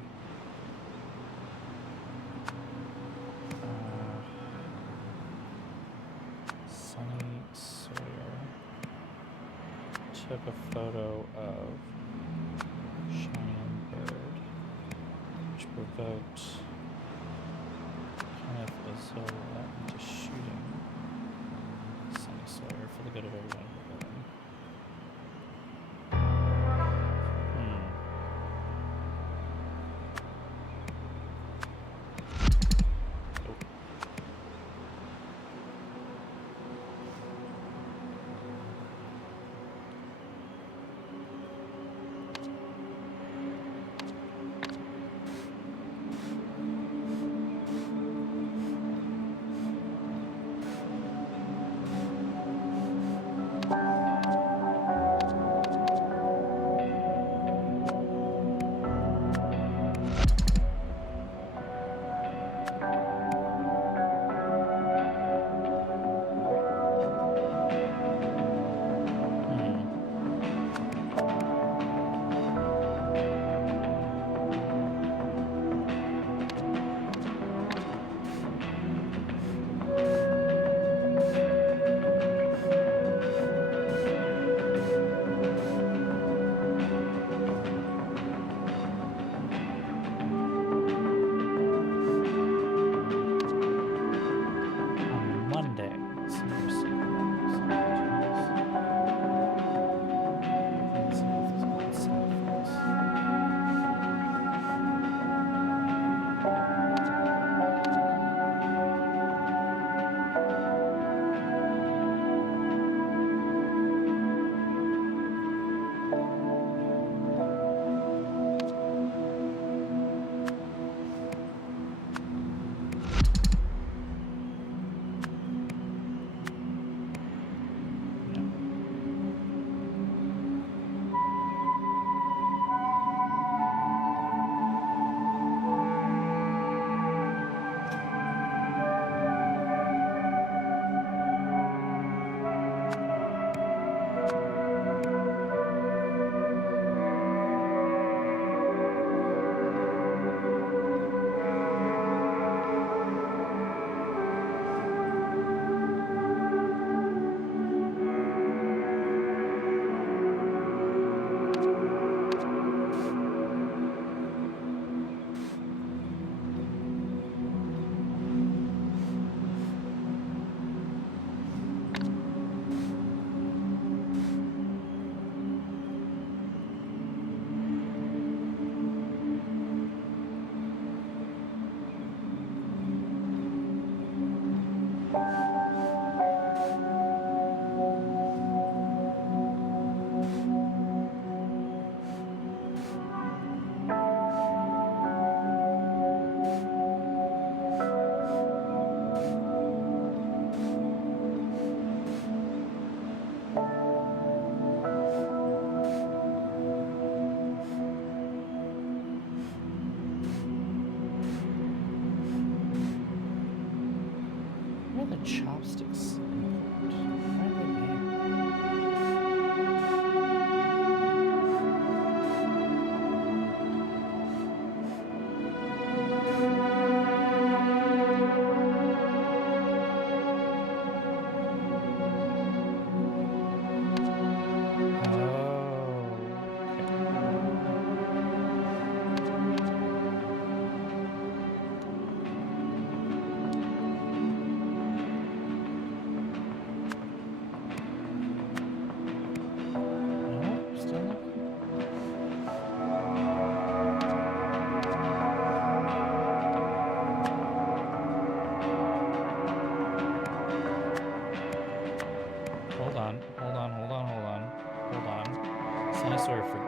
Sunny Sawyer took a photo of Cheyenne Bird, which provoked Kenneth Azzola into shooting Sunny Sawyer for the good of everyone in the building.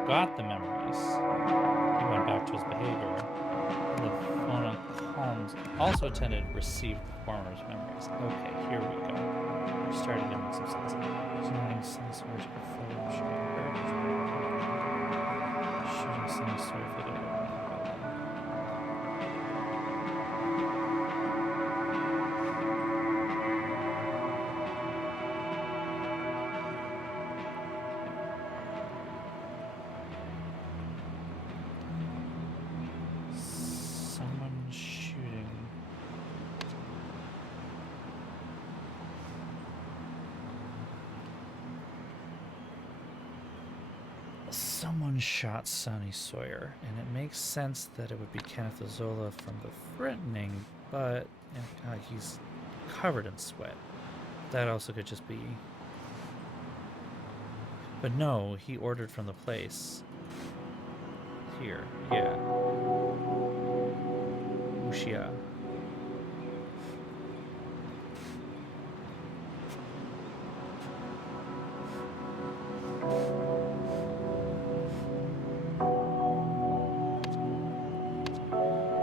forgot the memories. He went back to his behavior. Lavona Holmes also attended received the former's memories. Okay, here we go. We're starting to make some sense. Shooting Sunny Sawyer to photo shooting Sunny Sawyer for the someone shooting. Someone shot Sonny Sawyer, and it makes sense that it would be Kenneth Ozola from the threatening, but he's covered in sweat. That also could just be... But no, he ordered from the place. Here, yeah. Wuxia.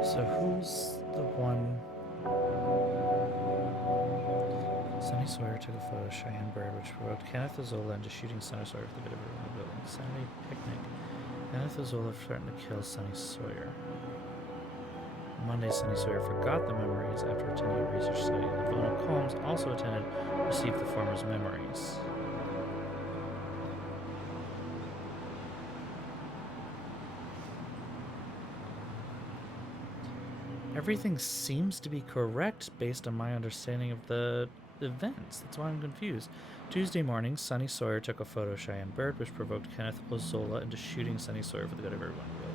So who's the one? Sonny Sawyer took a photo of Cheyenne Bird, which provoked Kenneth Ozola into shooting Sonny Sawyer for the good of everyone in the building. Saturday picnic. Kenneth Ozola threatened to kill Sonny Sawyer. Monday, Sonny Sawyer forgot the memories after attending a research study. Lavona Combs also attended, received the former's memories. Everything seems to be correct based on my understanding of the events. That's why I'm confused. Tuesday morning, Sonny Sawyer took a photo of Cheyenne Bird, which provoked Kenneth Ozola into shooting Sonny Sawyer for the good of everyone in the building.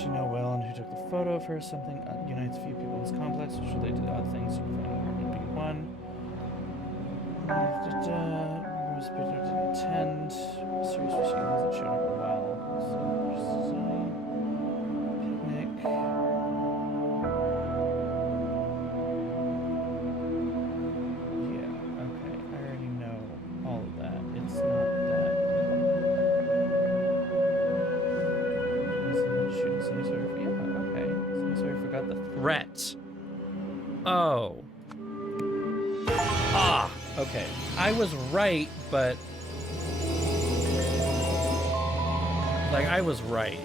She know well and who took the photo of her. Something unites few people in this complex, which related to odd things you can find in apartment B1. Rose Peter didn't attend. Serious issue hasn't shown up in a while. Picnic. Yeah, okay. I already know all of that. It's not that. Shooting Sonny Sawyer. Yeah, okay. Sonny Sawyer forgot the threat. Oh. Ah, okay. I was right, but... Like, I was right.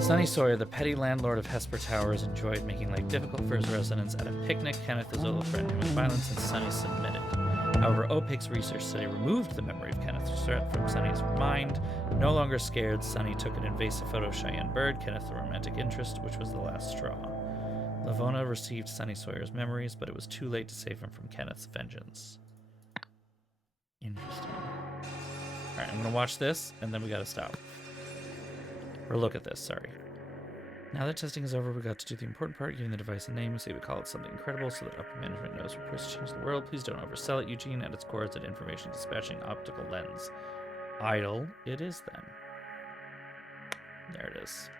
Sonny Sawyer, the petty landlord of Hesper Towers, enjoyed making life difficult for his residents. At a picnic, Kenneth Ozola threatened him with violence, and Sonny submitted. However, OPIC's research study removed the memory of Kenneth's threat from Sonny's mind. No longer scared, Sonny took an invasive photo of Cheyenne Bird, Kenneth the romantic interest, which was the last straw. Lavona received Sonny Sawyer's memories, but it was too late to save him from Kenneth's vengeance. Interesting. Alright, I'm gonna watch this, and then we gotta stop. Or look at this, sorry. Now that testing is over, we got to do the important part, giving the device a name. We say we call it something incredible so that upper management knows we're poised to change the world. Please don't oversell it, Eugene. At its core, it's an information dispatching optical lens. Idle it is then. There it is.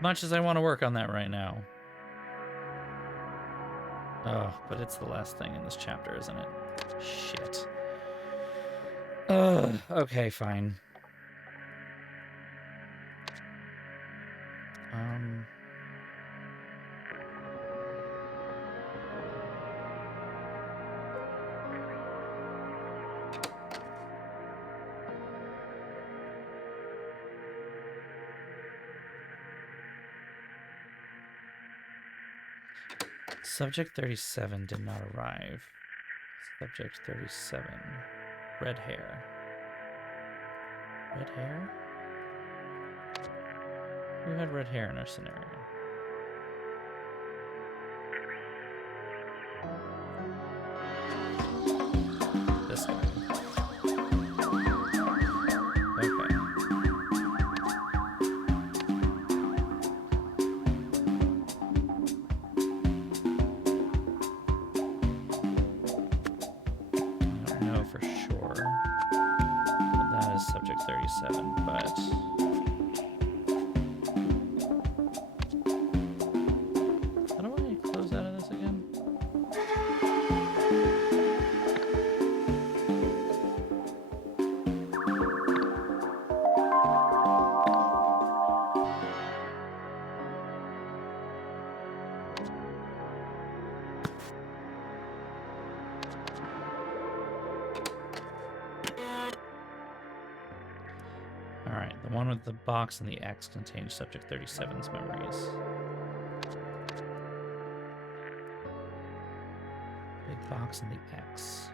Much as I want to work on that right now. Oh, but it's the last thing in this chapter, isn't it? Shit. Okay, fine. Subject 37 did not arrive. Subject 37. Red hair. Red hair? Who had red hair in our scenario? This guy. Okay. I don't know for sure that that is subject 37, but how do I close out of this again? Alright, the one with the box and the X contains subject 37's memories. Big box and the X.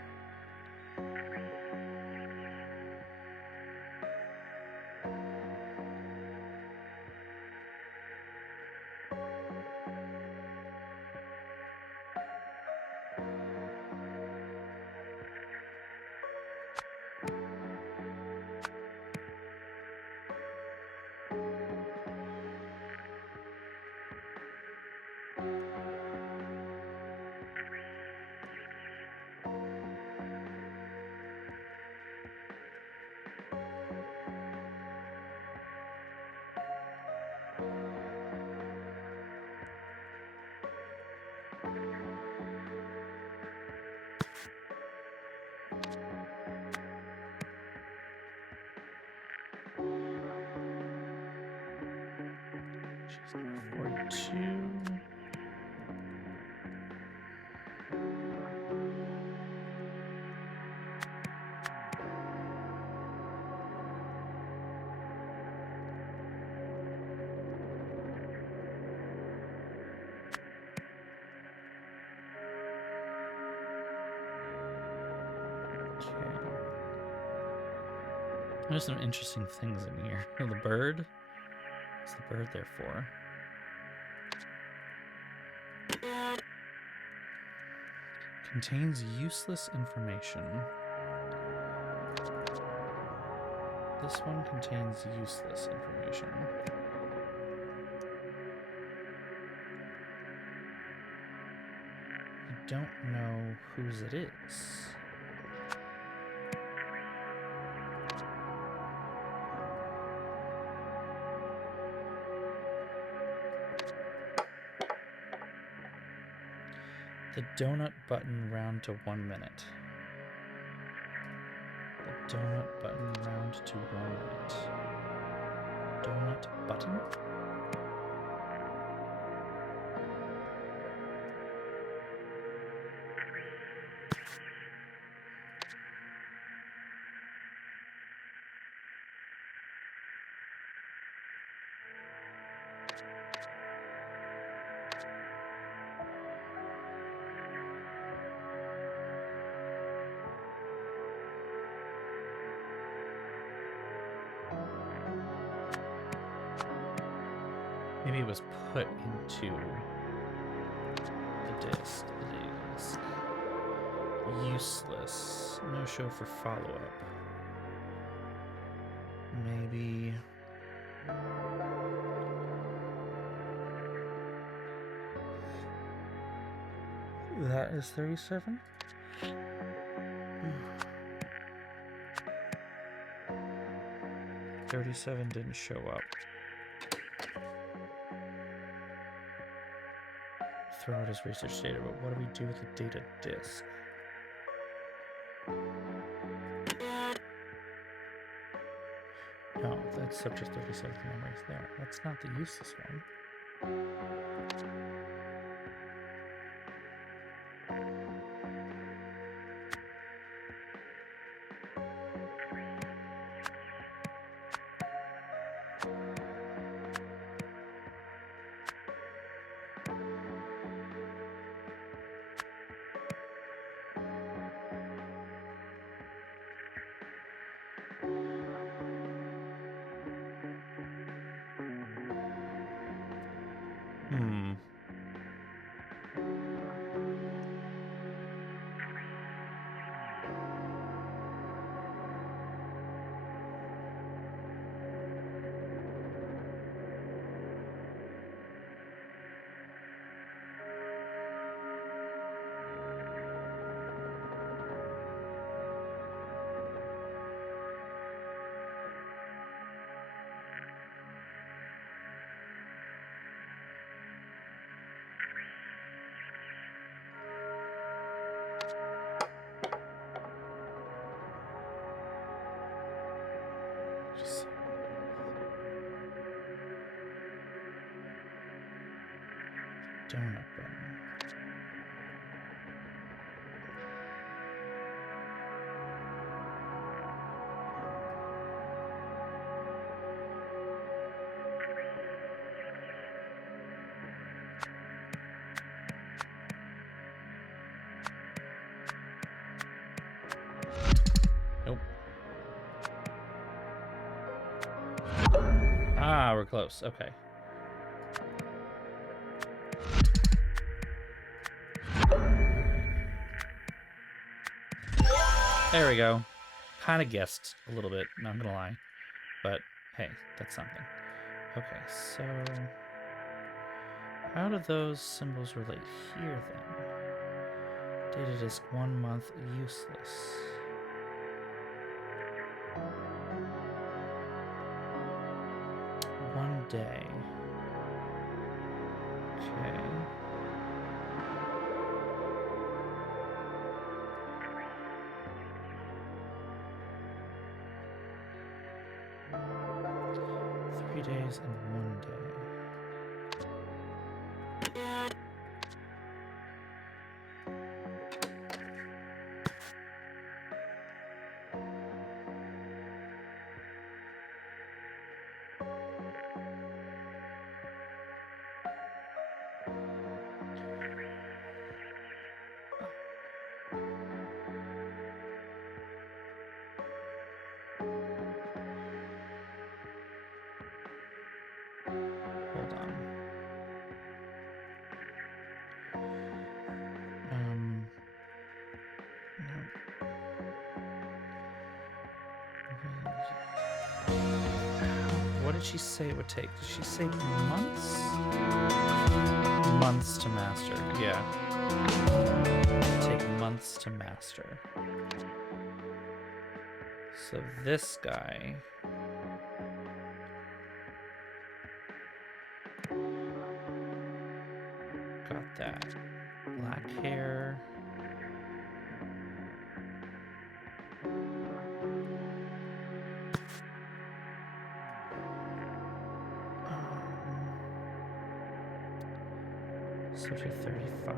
She's number 42. There's some interesting things in here. Oh, the bird? What's the bird there for? Contains useless information. This one contains useless information. I don't know whose it is. The donut button round to 1 minute. The donut button round to 1 minute. Donut button? Maybe it was put into the disk, the data disk. Useless. No show for follow-up. Maybe... that is 37? 37 didn't show up. Throw out his research data, but what do we do with the data disk? No, that's subject 37 memories there. That's not the useless one. Hmm. Donut button. Nope. Ah, we're close. Okay. There we go. Kind of guessed a little bit, not gonna lie. But hey, that's something. Okay, so how do those symbols relate here then? Data disk 1 month useless. One day. Okay. Days and 1 day. Hold on. What did she say it would take? Did she say months? Months to master. Yeah. Take months to master. So this guy. Got that. Black hair. Subject 35.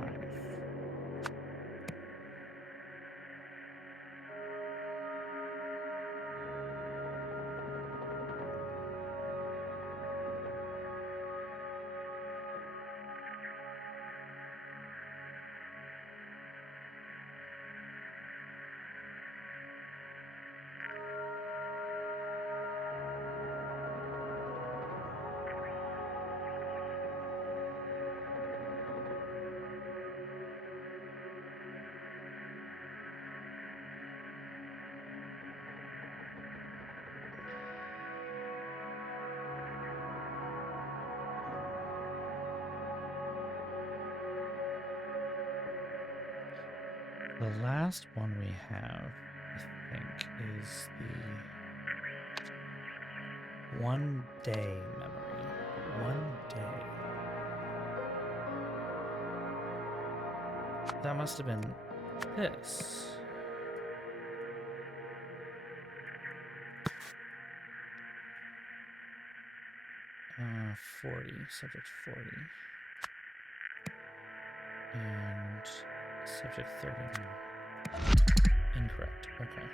The last one we have, I think, is the 1 day memory. 1 day. That must have been this. Uh, 40, subject 40. And subject 39. Incorrect. Okay.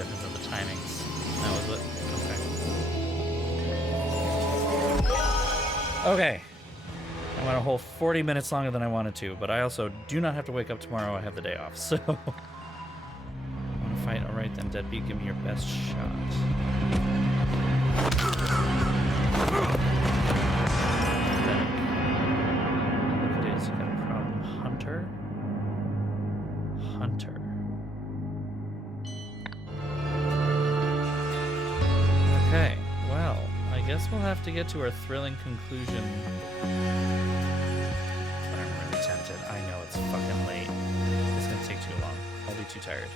difference of the timings. That was it. Okay. Okay. I went a whole 40 minutes longer than I wanted to, but I also do not have to wake up tomorrow. I have the day off, so... I want to fight? Alright then, Deadbeat, give me your best shot. Look, it is. You got a problem. Hunter? Hunter. Okay, well, I guess we'll have to get to our thrilling conclusion. But I'm really tempted. I know it's fucking late. It's gonna take too long. I'll be too tired.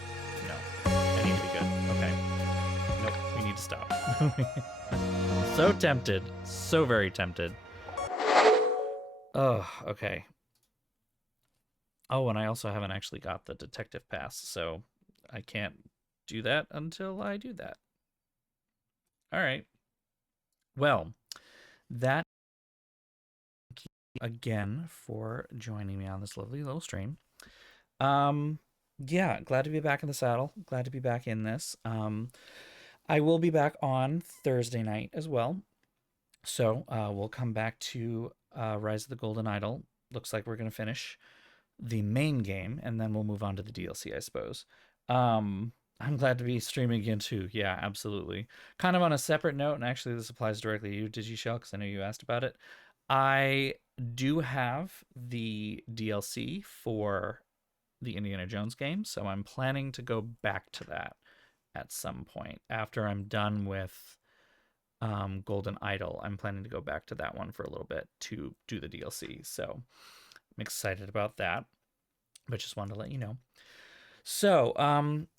No. I need to be good. Okay. Nope, we need to stop. So tempted. So very tempted. Oh, okay. Oh, and I also haven't actually got the detective pass, so I can't do that until I do that. All right. Well, that again for joining me on this lovely little stream. Yeah, glad to be back in the saddle. Glad to be back in this. I will be back on Thursday night as well. So we'll come back to Rise of the Golden Idol. Looks like we're going to finish the main game, and then we'll move on to the DLC, I suppose. I'm glad to be streaming again, too. Yeah, absolutely. Kind of on a separate note, and actually this applies directly to you, DigiShell, because I know you asked about it. I do have the DLC for the Indiana Jones game, so I'm planning to go back to that at some point after I'm done with Golden Idol. I'm planning to go back to that one for a little bit to do the DLC, so I'm excited about that, but just wanted to let you know. So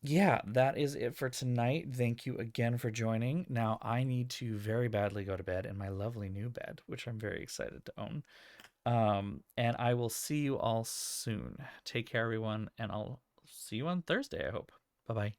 yeah, that is it for tonight. Thank you again for joining. Now I need to very badly go to bed in my lovely new bed, which I'm very excited to own. And I will see you all soon. Take care, everyone, and I'll see you on Thursday, I hope. Bye-bye.